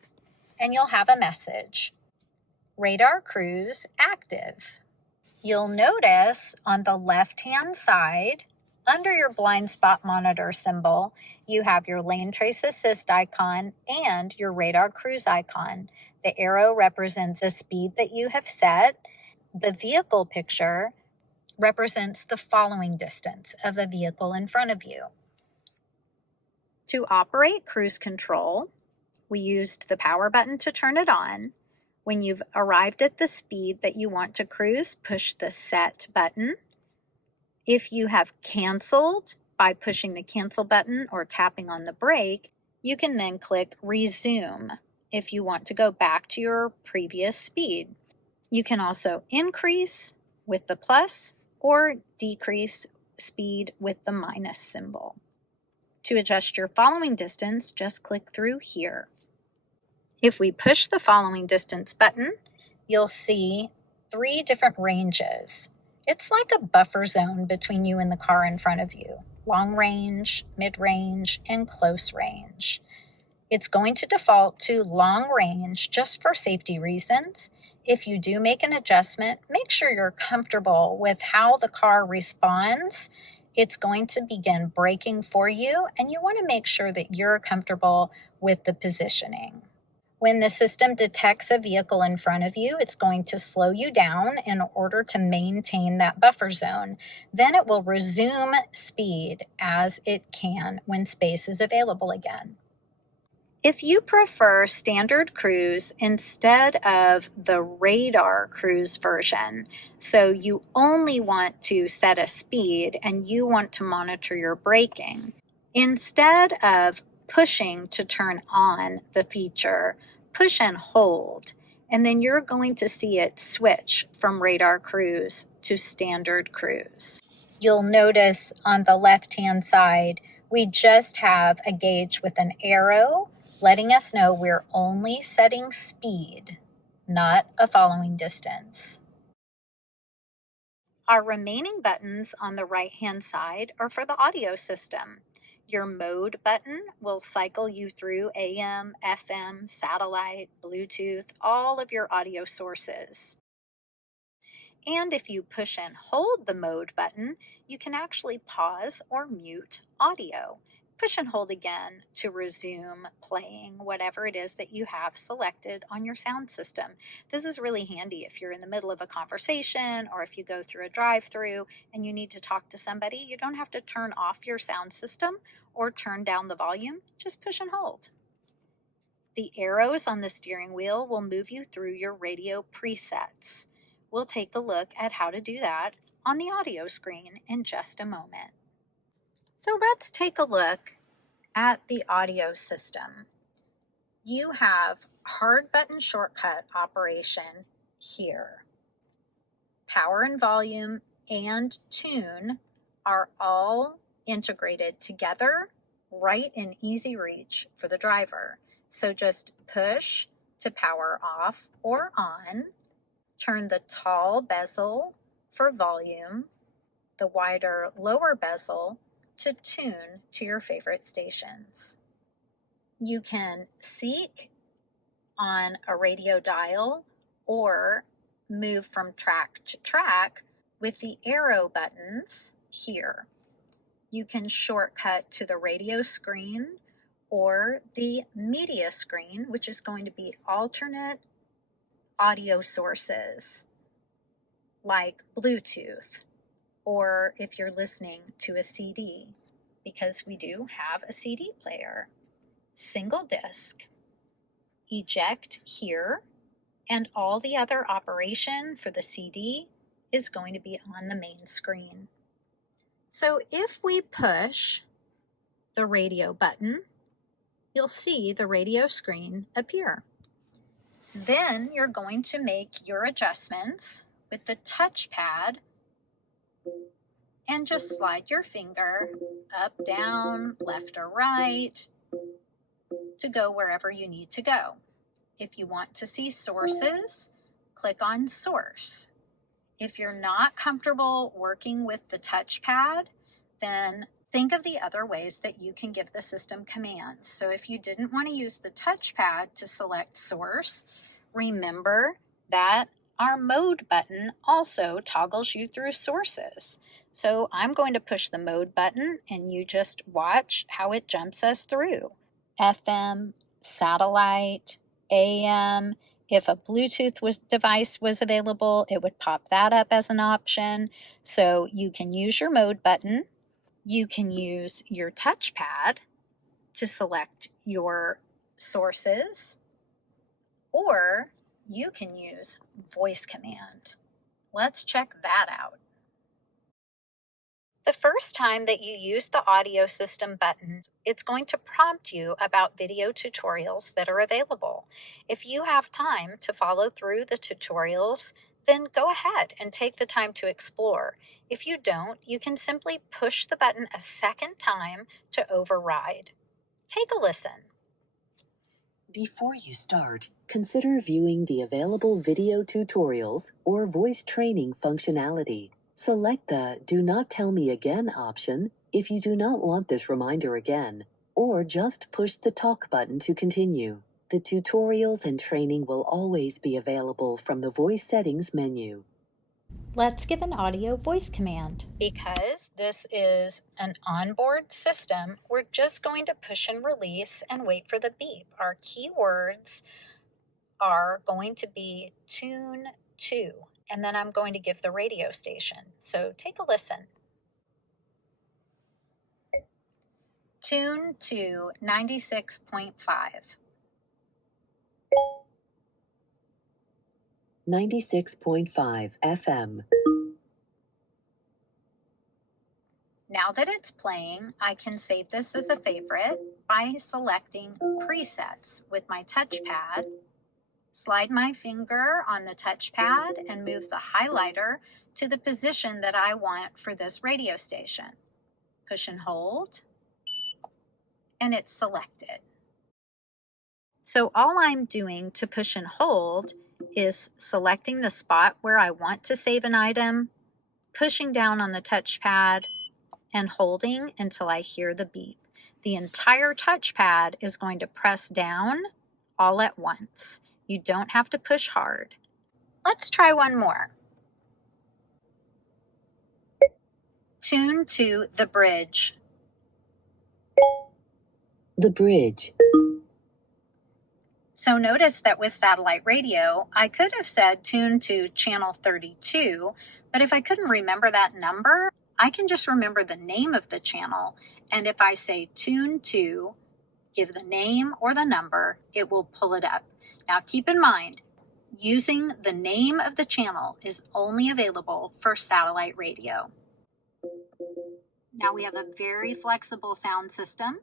and you'll have a message. Radar cruise active. You'll notice on the left-hand side, under your blind spot monitor symbol, you have your lane trace assist icon and your radar cruise icon. The arrow represents a speed that you have set. The vehicle picture represents the following distance of a vehicle in front of you. To operate cruise control, we used the power button to turn it on. When you've arrived at the speed that you want to cruise, push the set button. If you have canceled by pushing the cancel button or tapping on the brake, you can then click resume if you want to go back to your previous speed. You can also increase with the plus or decrease speed with the minus symbol. To adjust your following distance, just click through here. If we push the following distance button, you'll see 3 different ranges. It's like a buffer zone between you and the car in front of you. Long range, mid-range, and close range. It's going to default to long range just for safety reasons. If you do make an adjustment, make sure you're comfortable with how the car responds it's going to begin braking for you, and you want to make sure that you're comfortable with the positioning. When the system detects a vehicle in front of you, it's going to slow you down in order to maintain that buffer zone. Then it will resume speed as it can when space is available again. If you prefer standard cruise instead of the radar cruise version, so you only want to set a speed and you want to monitor your braking, instead of pushing to turn on the feature, push and hold, and then you're going to see it switch from radar cruise to standard cruise. You'll notice on the left-hand side, we just have a gauge with an arrow letting us know we're only setting speed, not a following distance. Our remaining buttons on the right-hand side are for the audio system. Your mode button will cycle you through AM, FM, satellite, Bluetooth, all of your audio sources. And if you push and hold the mode button, you can actually pause or mute audio. Push and hold again to resume playing whatever it is that you have selected on your sound system. This is really handy if you're in the middle of a conversation or if you go through a drive-through and you need to talk to somebody. You don't have to turn off your sound system or turn down the volume. Just push and hold. The arrows on the steering wheel will move you through your radio presets. We'll take a look at how to do that on the audio screen in just a moment. So let's take a look at the audio system. You have hard button shortcut operation here. Power and volume and tune are all integrated together right in easy reach for the driver. So just push to power off or on, turn the tall bezel for volume, the wider lower bezel to tune to your favorite stations. You can seek on a radio dial or move from track to track with the arrow buttons here. You can shortcut to the radio screen or the media screen, which is going to be alternate audio sources like Bluetooth, or if you're listening to a CD, because we do have a CD player. Single disc, eject here, and all the other operation for the CD is going to be on the main screen. So if we push the radio button, you'll see the radio screen appear. Then you're going to make your adjustments with the touchpad and just slide your finger up, down, left or right to go wherever you need to go. If you want to see sources, click on source. If you're not comfortable working with the touchpad, then think of the other ways that you can give the system commands. So if you didn't want to use the touchpad to select source, remember that our mode button also toggles you through sources. So I'm going to push the mode button and you just watch how it jumps us through. FM, satellite, AM. If a Bluetooth device was available, it would pop that up as an option. So you can use your mode button. You can use your touchpad to select your sources, or you can use voice command. Let's check that out. The first time that you use the audio system button, it's going to prompt you about video tutorials that are available. If you have time to follow through the tutorials, then go ahead and take the time to explore. If you don't, you can simply push the button a second time to override. Take a listen. Before you start, consider viewing the available video tutorials or voice training functionality. Select the Do Not Tell Me Again option if you do not want this reminder again, or just push the talk button to continue. The tutorials and training will always be available from the voice settings menu. Let's give an audio voice command. Because this is an onboard system, we're just going to push and release and wait for the beep. Our keywords are going to be tune to, and then I'm going to give the radio station. So take a listen. Tune to 96.5. 96.5 FM. Now that it's playing, I can save this as a favorite by selecting presets with my touchpad. Slide my finger on the touchpad and move the highlighter to the position that I want for this radio station. Push and hold, and it's selected. So all I'm doing to push and hold is selecting the spot where I want to save an item, pushing down on the touchpad, and holding until I hear the beep. The entire touchpad is going to press down all at once. You don't have to push hard. Let's try one more. Tune to the bridge. The bridge. So notice that with satellite radio, I could have said tune to channel 32, but if I couldn't remember that number, I can just remember the name of the channel. And if I say tune to, give the name or the number, it will pull it up. Now keep in mind, using the name of the channel is only available for satellite radio. Now we have a very flexible sound system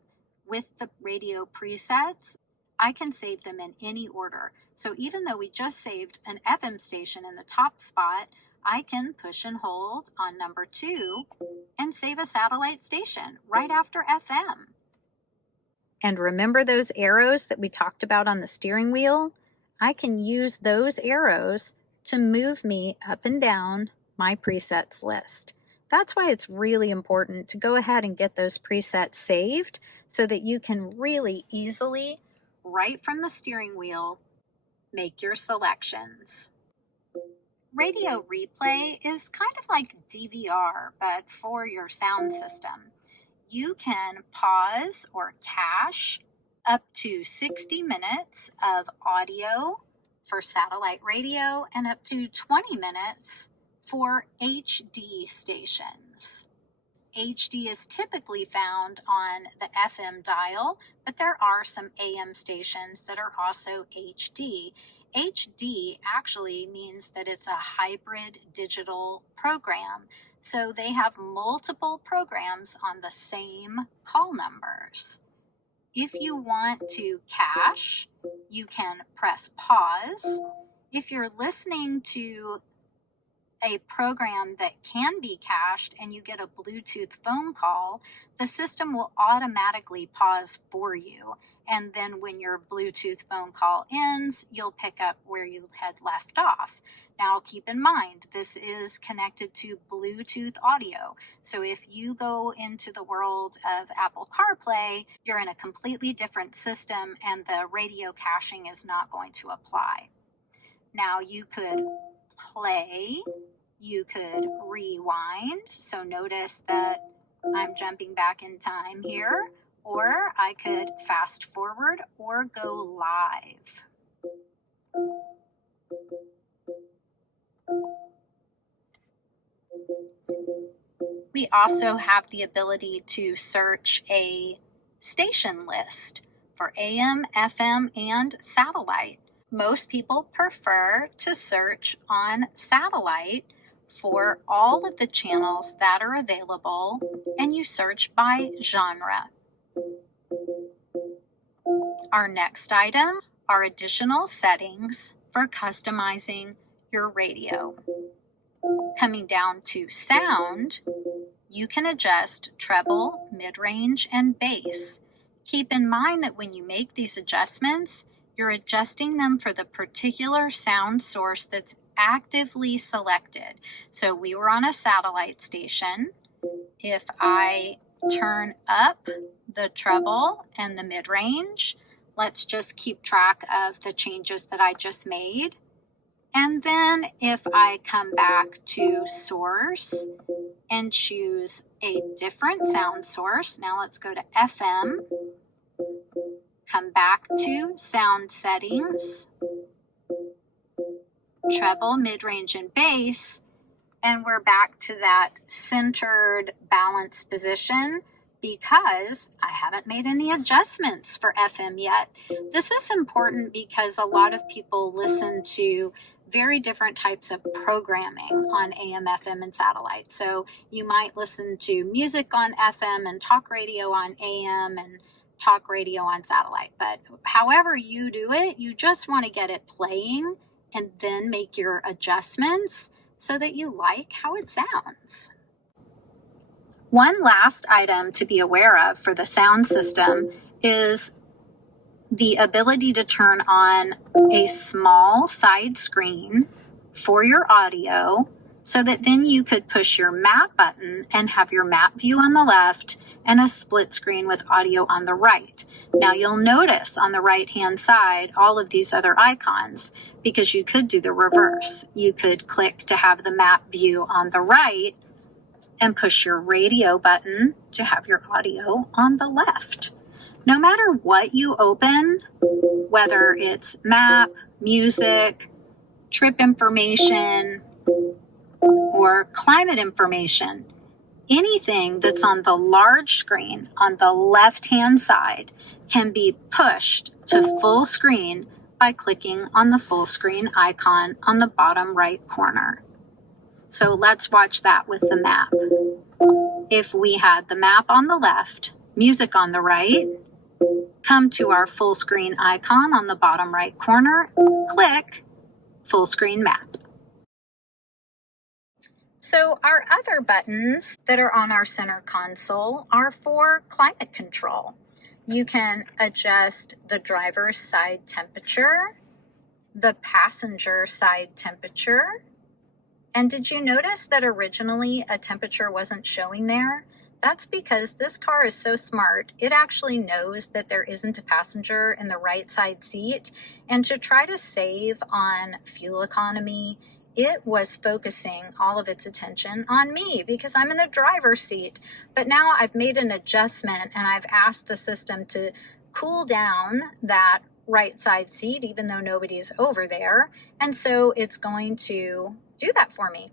with the radio presets. I can save them in any order. So even though we just saved an FM station in the top spot, I can push and hold on number 2 and save a satellite station right after FM. And remember those arrows that we talked about on the steering wheel? I can use those arrows to move me up and down my presets list. That's why it's really important to go ahead and get those presets saved so that you can really easily, right from the steering wheel, make your selections. Radio replay is kind of like DVR, but for your sound system. You can pause or cache up to 60 minutes of audio for satellite radio and up to 20 minutes for HD stations. HD is typically found on the FM dial, but there are some AM stations that are also HD. HD actually means that it's a hybrid digital program. So they have multiple programs on the same call numbers. If you want to cache, you can press pause. If you're listening to a program that can be cached and you get a Bluetooth phone call, the system will automatically pause for you. And then when your Bluetooth phone call ends, you'll pick up where you had left off. Now keep in mind, this is connected to Bluetooth audio. So if you go into the world of Apple CarPlay, you're in a completely different system and the radio caching is not going to apply. Now you could play, you could rewind. So notice that I'm jumping back in time here. Or I could fast forward or go live. We also have the ability to search a station list for AM, FM, and satellite. Most people prefer to search on satellite for all of the channels that are available, and you search by genre. Our next item are additional settings for customizing your radio. Coming down to sound, you can adjust treble, mid-range, and bass. Keep in mind that when you make these adjustments, you're adjusting them for the particular sound source that's actively selected. So we were on a satellite station. If I turn up the treble and the mid-range, let's just keep track of the changes that I just made. And then if I come back to source and choose a different sound source, now let's go to FM, come back to sound settings, treble, mid-range, and bass, and we're back to that centered balance position because I haven't made any adjustments for FM yet. This is important because a lot of people listen to very different types of programming on AM, FM, and satellite. So you might listen to music on FM and talk radio on AM and talk radio on satellite. But however you do it, you just want to get it playing and then make your adjustments so that you like how it sounds. One last item to be aware of for the sound system is the ability to turn on a small side screen for your audio so that then you could push your map button and have your map view on the left and a split screen with audio on the right. Now you'll notice on the right hand side all of these other icons because you could do the reverse. You could click to have the map view on the right and push your radio button to have your audio on the left. No matter what you open, whether it's map, music, trip information, or climate information, anything that's on the large screen on the left-hand side can be pushed to full screen by clicking on the full screen icon on the bottom right corner. So let's watch that with the map. If we had the map on the left, music on the right, come to our full screen icon on the bottom right corner, click full screen map. So our other buttons that are on our center console are for climate control. You can adjust the driver's side temperature, the passenger side temperature. And did you notice that originally a temperature wasn't showing there? That's because this car is so smart, it actually knows that there isn't a passenger in the right side seat. And to try to save on fuel economy, it was focusing all of its attention on me because I'm in the driver's seat. But now I've made an adjustment and I've asked the system to cool down that right side seat, even though nobody is over there. And so it's going to do that for me.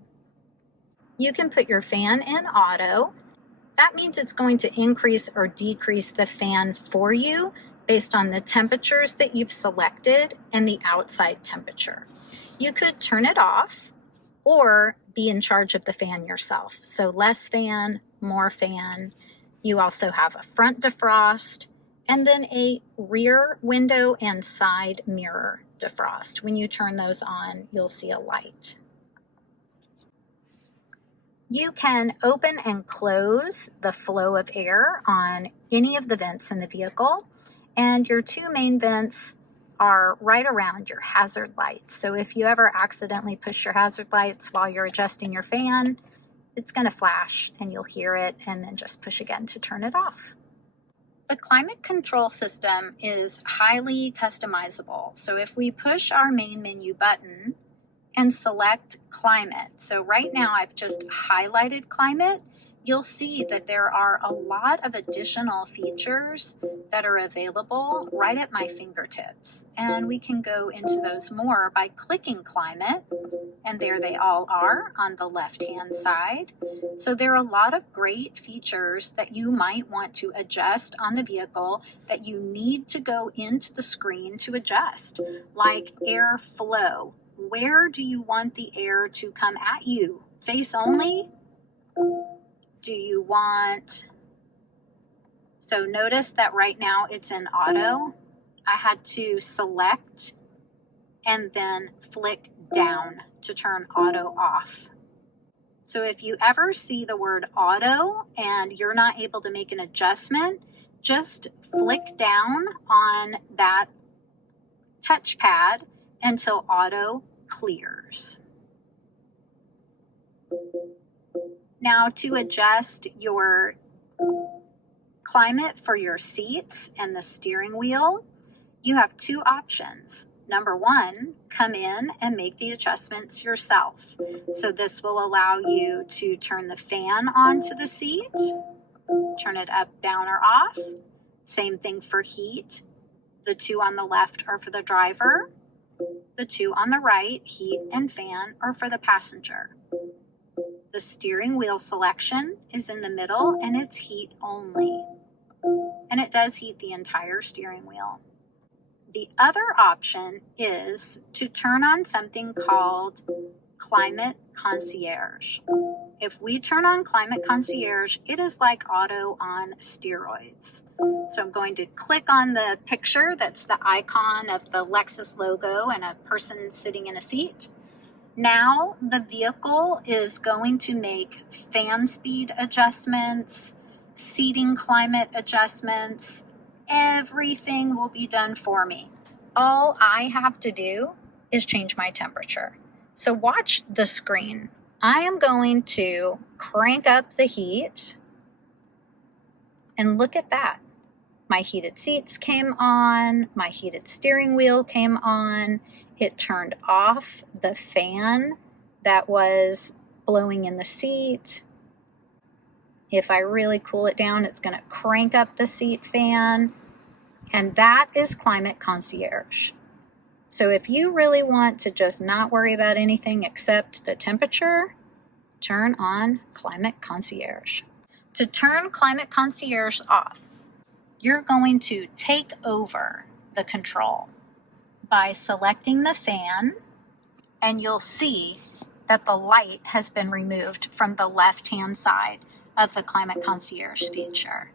You can put your fan in auto. That means it's going to increase or decrease the fan for you based on the temperatures that you've selected and the outside temperature. You could turn it off or be in charge of the fan yourself. So less fan, more fan. You also have a front defrost and then a rear window and side mirror defrost. When you turn those on, you'll see a light. You can open and close the flow of air on any of the vents in the vehicle, and your two main vents are right around your hazard lights. So if you ever accidentally push your hazard lights while you're adjusting your fan, it's going to flash and you'll hear it and then just push again to turn it off. The climate control system is highly customizable. So if we push our main menu button and select climate. So right now I've just highlighted climate. You'll see that there are a lot of additional features that are available right at my fingertips. And we can go into those more by clicking climate. And there they all are on the left-hand side. So there are a lot of great features that you might want to adjust on the vehicle that you need to go into the screen to adjust, like air flow. Where do you want the air to come at you? Face only? Do you want... So notice that right now it's in auto. I had to select and then flick down to turn auto off. So if you ever see the word auto and you're not able to make an adjustment, just flick down on that touchpad until auto clears. Now to adjust your climate for your seats and the steering wheel, you have two options. Number one, come in and make the adjustments yourself. So this will allow you to turn the fan onto the seat, turn it up, down, or off. Same thing for heat. The two on the left are for the driver. The two on the right, heat and fan, are for the passenger. The steering wheel selection is in the middle and it's heat only. And it does heat the entire steering wheel. The other option is to turn on something called Climate Concierge. If we turn on Climate Concierge, it is like auto on steroids. So I'm going to click on the picture that's the icon of the Lexus logo and a person sitting in a seat. Now the vehicle is going to make fan speed adjustments, seating climate adjustments. Everything will be done for me. All I have to do is change my temperature. So watch the screen. I am going to crank up the heat, and look at that. My heated seats came on, my heated steering wheel came on. It turned off the fan that was blowing in the seat. If I really cool it down, it's going to crank up the seat fan. And that is Climate Concierge. So if you really want to just not worry about anything except the temperature, turn on Climate Concierge. To turn Climate Concierge off, you're going to take over the control by selecting the fan, and you'll see that the light has been removed from the left-hand side of the Climate Concierge feature.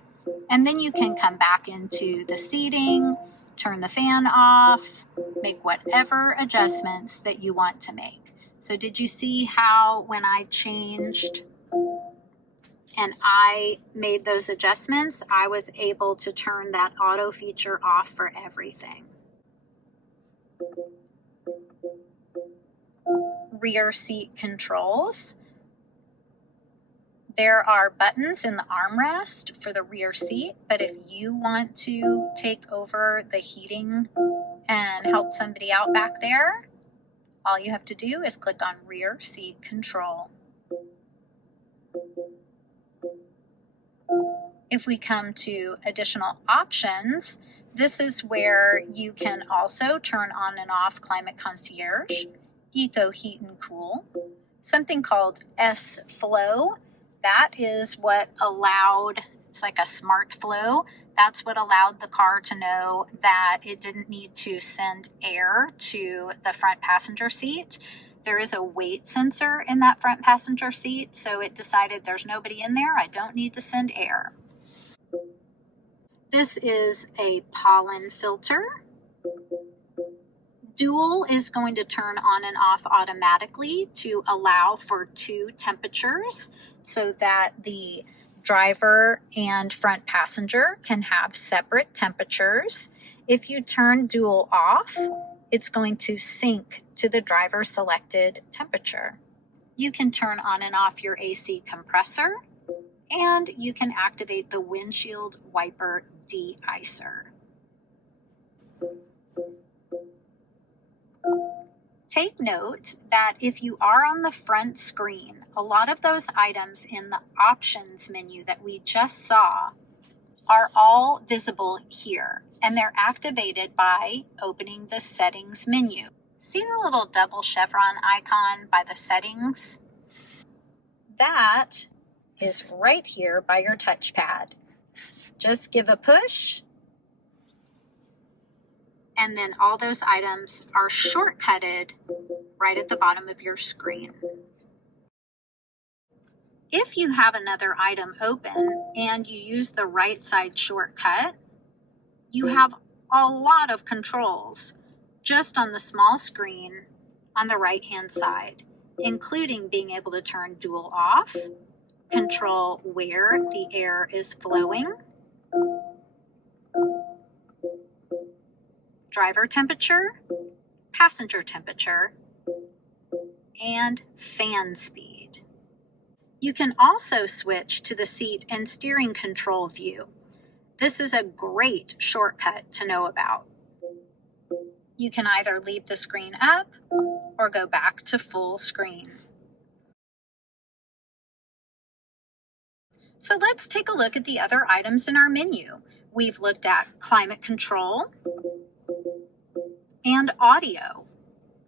And then you can come back into the seating, turn the fan off, make whatever adjustments that you want to make. So did you see how when I changed and I made those adjustments, I was able to turn that auto feature off for everything? Rear seat controls. There are buttons in the armrest for the rear seat, but if you want to take over the heating and help somebody out back there, all you have to do is click on rear seat control. If we come to additional options, this is where you can also turn on and off Climate Concierge, Eco Heat and Cool, something called S-Flow. That is what allowed, it's like a smart flow. That's what allowed the car to know that it didn't need to send air to the front passenger seat. There is a weight sensor in that front passenger seat, so it decided there's nobody in there, I don't need to send air. This is a pollen filter. Dual is going to turn on and off automatically to allow for two temperatures so that the driver and front passenger can have separate temperatures. If you turn dual off, it's going to sync to the driver selected temperature. You can turn on and off your AC compressor, and you can activate the windshield wiper de-icer. Take note that if you are on the front screen, a lot of those items in the options menu that we just saw are all visible here, and they're activated by opening the settings menu. See the little double chevron icon by the settings? That is right here by your touchpad. Just give a push, and then all those items are shortcutted right at the bottom of your screen. If you have another item open and you use the right side shortcut, you have a lot of controls just on the small screen on the right hand side, including being able to turn dual off, control where the air is flowing, driver temperature, passenger temperature, and fan speed. You can also switch to the seat and steering control view. This is a great shortcut to know about. You can either leave the screen up or go back to full screen. So let's take a look at the other items in our menu. We've looked at climate control and audio.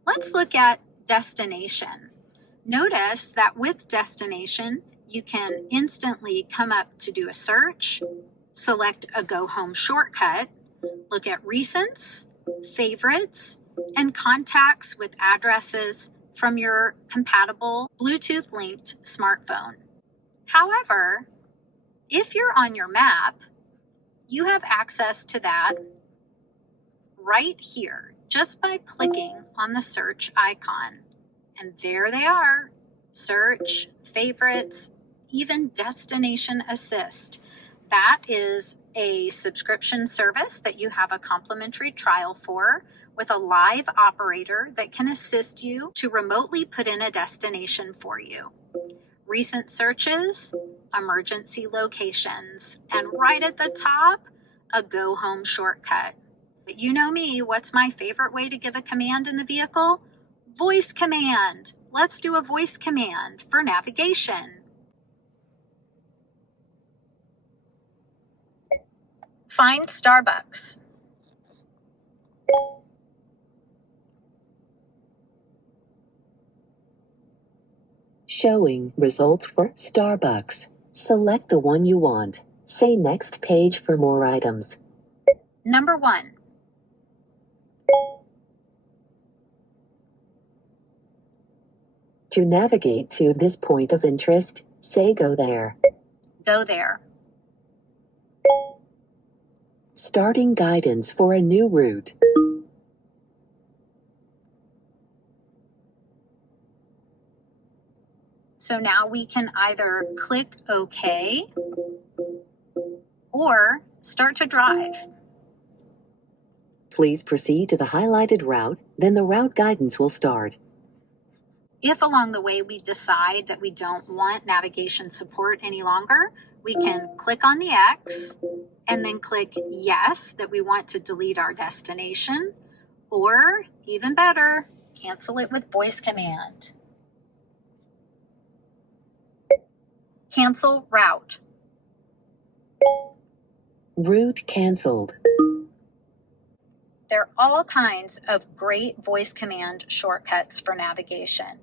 Let's look at destination. Notice that with destination, you can instantly come up to do a search, select a Go Home shortcut, look at recents, favorites, and contacts with addresses from your compatible Bluetooth linked smartphone. However, if you're on your map, you have access to that right here just by clicking on the search icon. And there they are, search, favorites, even destination assist. That is a subscription service that you have a complimentary trial for with a live operator that can assist you to remotely put in a destination for you. Recent searches, emergency locations, and right at the top, a Go Home shortcut. But you know me, what's my favorite way to give a command in the vehicle? Voice command. Let's do a voice command for navigation. Find Starbucks. Showing results for Starbucks. Select the one you want. Say next page for more items. Number 1. To navigate to this point of interest, say go there. Go there. Starting guidance for a new route. So now we can either click OK or start to drive. Please proceed to the highlighted route, then the route guidance will start. If along the way we decide that we don't want navigation support any longer, we can click on the X and then click yes, that we want to delete our destination, or even better, cancel it with voice command. Cancel route. Route canceled. There are all kinds of great voice command shortcuts for navigation.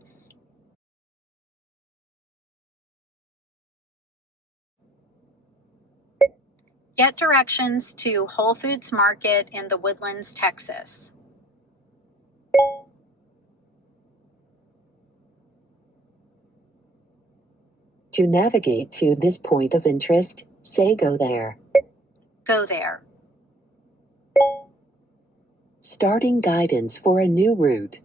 Get directions to Whole Foods Market in the Woodlands, Texas. To navigate to this point of interest, say go there. Go there. Starting guidance for a new route.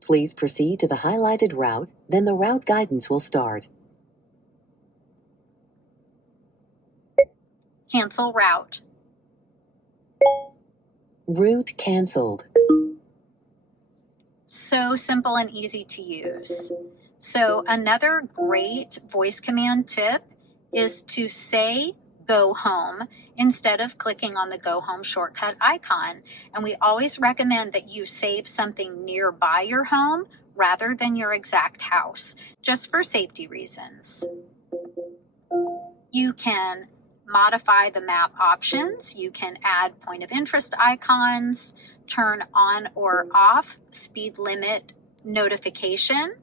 Please proceed to the highlighted route, then the route guidance will start. Cancel route. Route canceled. So simple and easy to use. So another great voice command tip is to say go home instead of clicking on the Go Home shortcut icon. And we always recommend that you save something nearby your home rather than your exact house, just for safety reasons. You can modify the map options. You can add point of interest icons, turn on or off speed limit notification,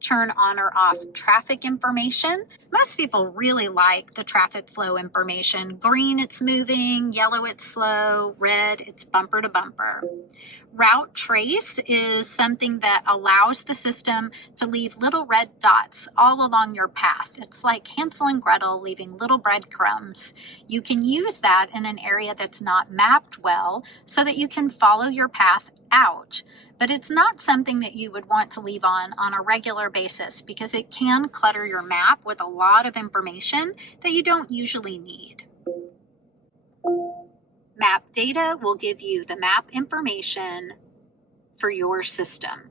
turn on or off traffic information. Most people really like the traffic flow information. Green, it's moving, yellow, it's slow, red, it's bumper to bumper. Route trace is something that allows the system to leave little red dots all along your path. It's like Hansel and Gretel leaving little breadcrumbs. You can use that in an area that's not mapped well so that you can follow your path out. But it's not something that you would want to leave on a regular basis because it can clutter your map with a lot of information that you don't usually need. Map data will give you the map information for your system.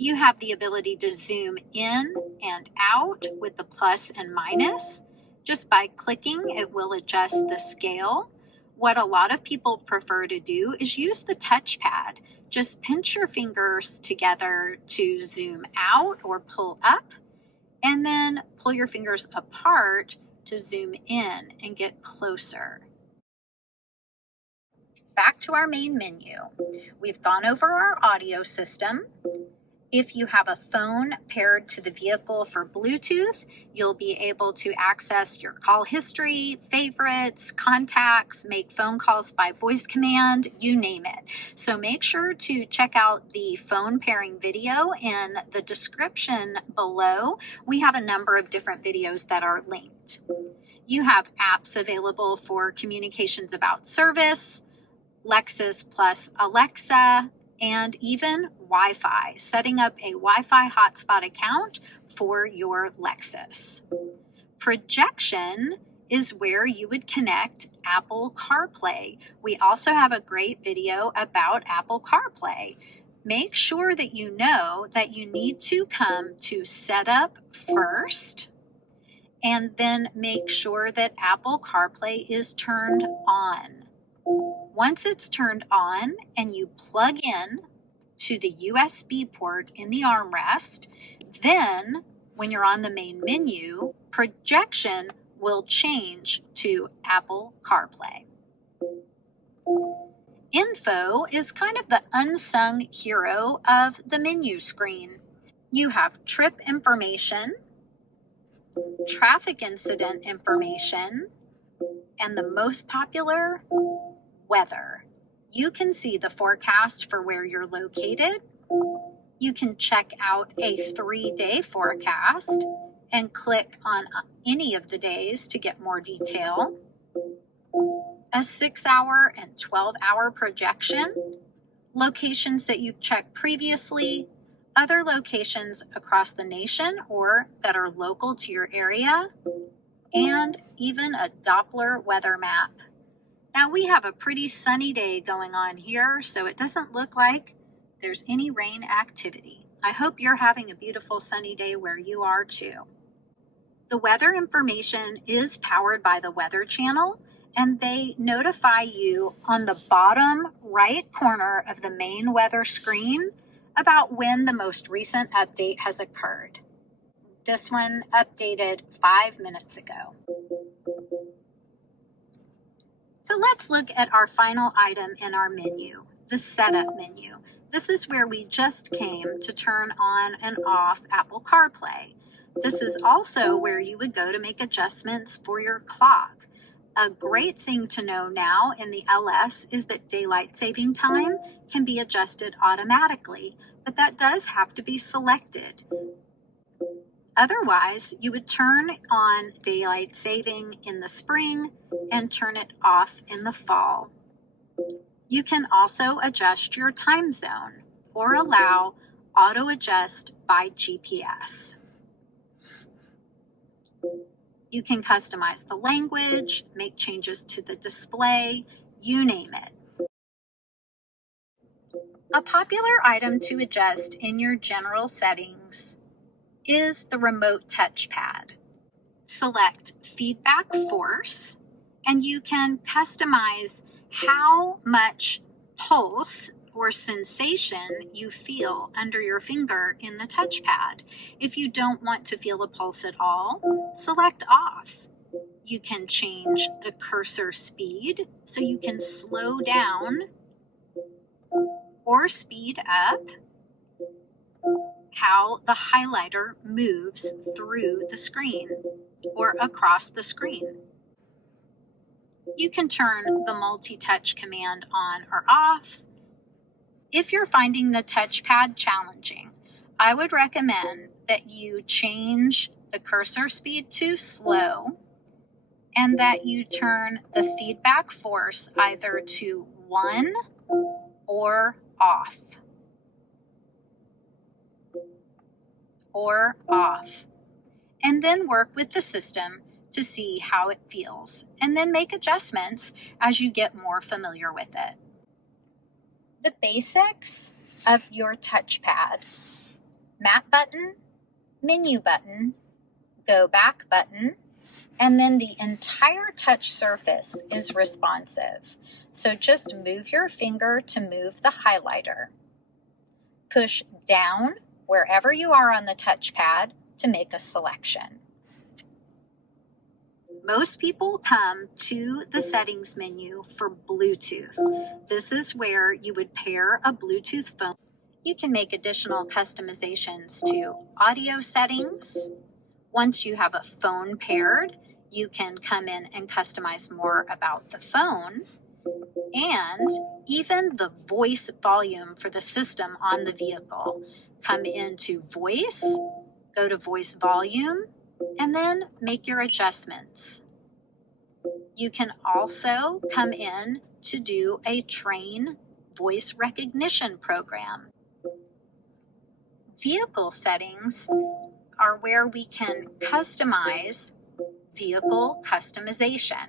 You have the ability to zoom in and out with the plus and minus. Just by clicking, it will adjust the scale. What a lot of people prefer to do is use the touchpad. Just pinch your fingers together to zoom out or pull up, and then pull your fingers apart to zoom in and get closer. Back to our main menu. We've gone over our audio system. If you have a phone paired to the vehicle for Bluetooth, you'll be able to access your call history, favorites, contacts, make phone calls by voice command, you name it. So make sure to check out the phone pairing video in the description below. We have a number of different videos that are linked. You have apps available for communications about service, Lexus plus Alexa, and even Wi-Fi, setting up a Wi-Fi hotspot account for your Lexus. Projection is where you would connect Apple CarPlay. We also have a great video about Apple CarPlay. Make sure that you know that you need to come to Setup first, and then make sure that Apple CarPlay is turned on. Once it's turned on and you plug in to the USB port in the armrest, then when you're on the main menu, projection will change to Apple CarPlay. Info is kind of the unsung hero of the menu screen. You have trip information, traffic incident information, and the most popular, weather. You can see the forecast for where you're located. You can check out a 3-day forecast and click on any of the days to get more detail. A 6-hour and 12-hour projection, locations that you've checked previously, other locations across the nation or that are local to your area, and even a Doppler weather map. Now we have a pretty sunny day going on here, so it doesn't look like there's any rain activity. I hope you're having a beautiful sunny day where you are too. The weather information is powered by the Weather Channel, and they notify you on the bottom right corner of the main weather screen about when the most recent update has occurred. This one updated 5 minutes ago. So let's look at our final item in our menu, the setup menu. This is where we just came to turn on and off Apple CarPlay. This is also where you would go to make adjustments for your clock. A great thing to know now in the LS is that daylight saving time can be adjusted automatically, but that does have to be selected. Otherwise, you would turn on daylight saving in the spring and turn it off in the fall. You can also adjust your time zone or allow auto adjust by GPS. You can customize the language, make changes to the display, you name it. A popular item to adjust in your general settings is the remote touchpad. Select feedback force, and you can customize how much pulse or sensation you feel under your finger in the touchpad. If you don't want to feel a pulse at all, select off. You can change the cursor speed so you can slow down or speed up how the highlighter moves through the screen or across the screen. You can turn the multi-touch command on or off. If you're finding the touchpad challenging, I would recommend that you change the cursor speed to slow and that you turn the feedback force either to 1 or off. Or off. And then work with the system to see how it feels, and then make adjustments as you get more familiar with it. The basics of your touchpad. map button, menu button, go back button, and then the entire touch surface is responsive. So just move your finger to move the highlighter. Push down wherever you are on the touchpad to make a selection. Most people come to the settings menu for Bluetooth. This is where you would pair a Bluetooth phone. You can make additional customizations to audio settings. Once you have a phone paired, you can come in and customize more about the phone, and even the voice volume for the system on the vehicle. Come into voice, go to voice volume, and then make your adjustments. You can also come in to do a train voice recognition program. Vehicle settings are where we can customize vehicle customization.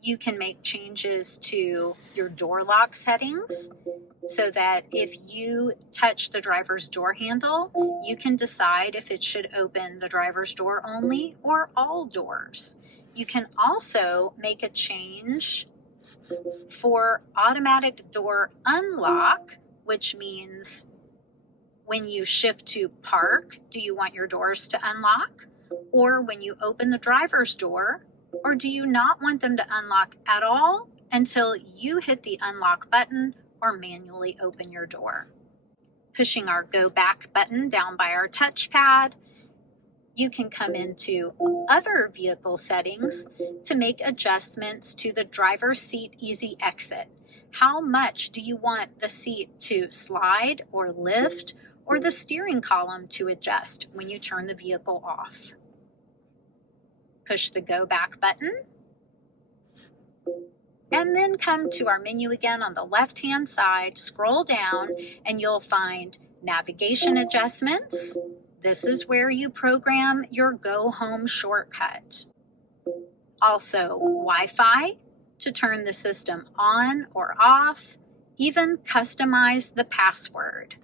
You can make changes to your door lock settings so that if you touch the driver's door handle, you can decide if it should open the driver's door only or all doors. You can also make a change for automatic door unlock, which means when you shift to park, do you want your doors to unlock? Or when you open the driver's door, or do you not want them to unlock at all until you hit the unlock button or manually open your door? Pushing our go back button down by our touchpad, you can come into other vehicle settings to make adjustments to the driver's seat easy exit. How much do you want the seat to slide or lift, or the steering column to adjust when you turn the vehicle off? Push the go back button, and then come to our menu again on the left hand side, scroll down, and you'll find navigation adjustments. This is where you program your go home shortcut. Also Wi-Fi to turn the system on or off, even customize the password.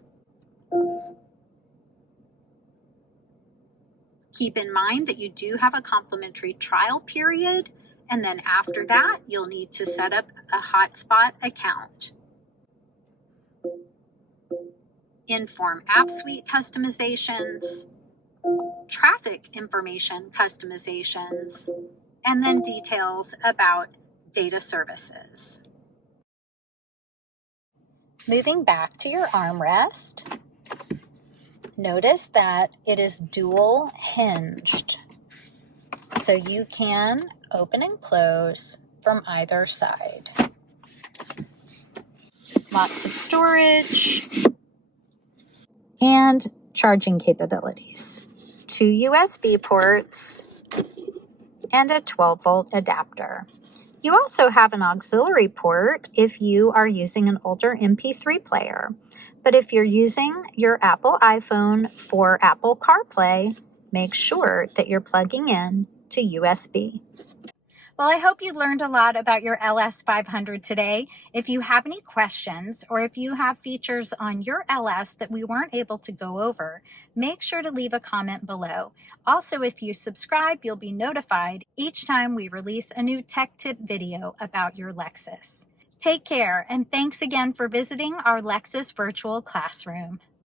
Keep in mind that you do have a complimentary trial period, and then after that, you'll need to set up a hotspot account. Inform App Suite customizations, traffic information customizations, and then details about data services. Moving back to your armrest, notice that it is dual hinged, so you can open and close from either side. Lots of storage and charging capabilities. 2 USB ports and a 12-volt adapter. You also have an auxiliary port if you are using an older MP3 player. But if you're using your Apple iPhone for Apple CarPlay, make sure that you're plugging in to USB. Well, I hope you learned a lot about your LS500 today. If you have any questions, or if you have features on your LS that we weren't able to go over, make sure to leave a comment below. Also, if you subscribe, you'll be notified each time we release a new tech tip video about your Lexus. Take care, and thanks again for visiting our Lexus virtual classroom.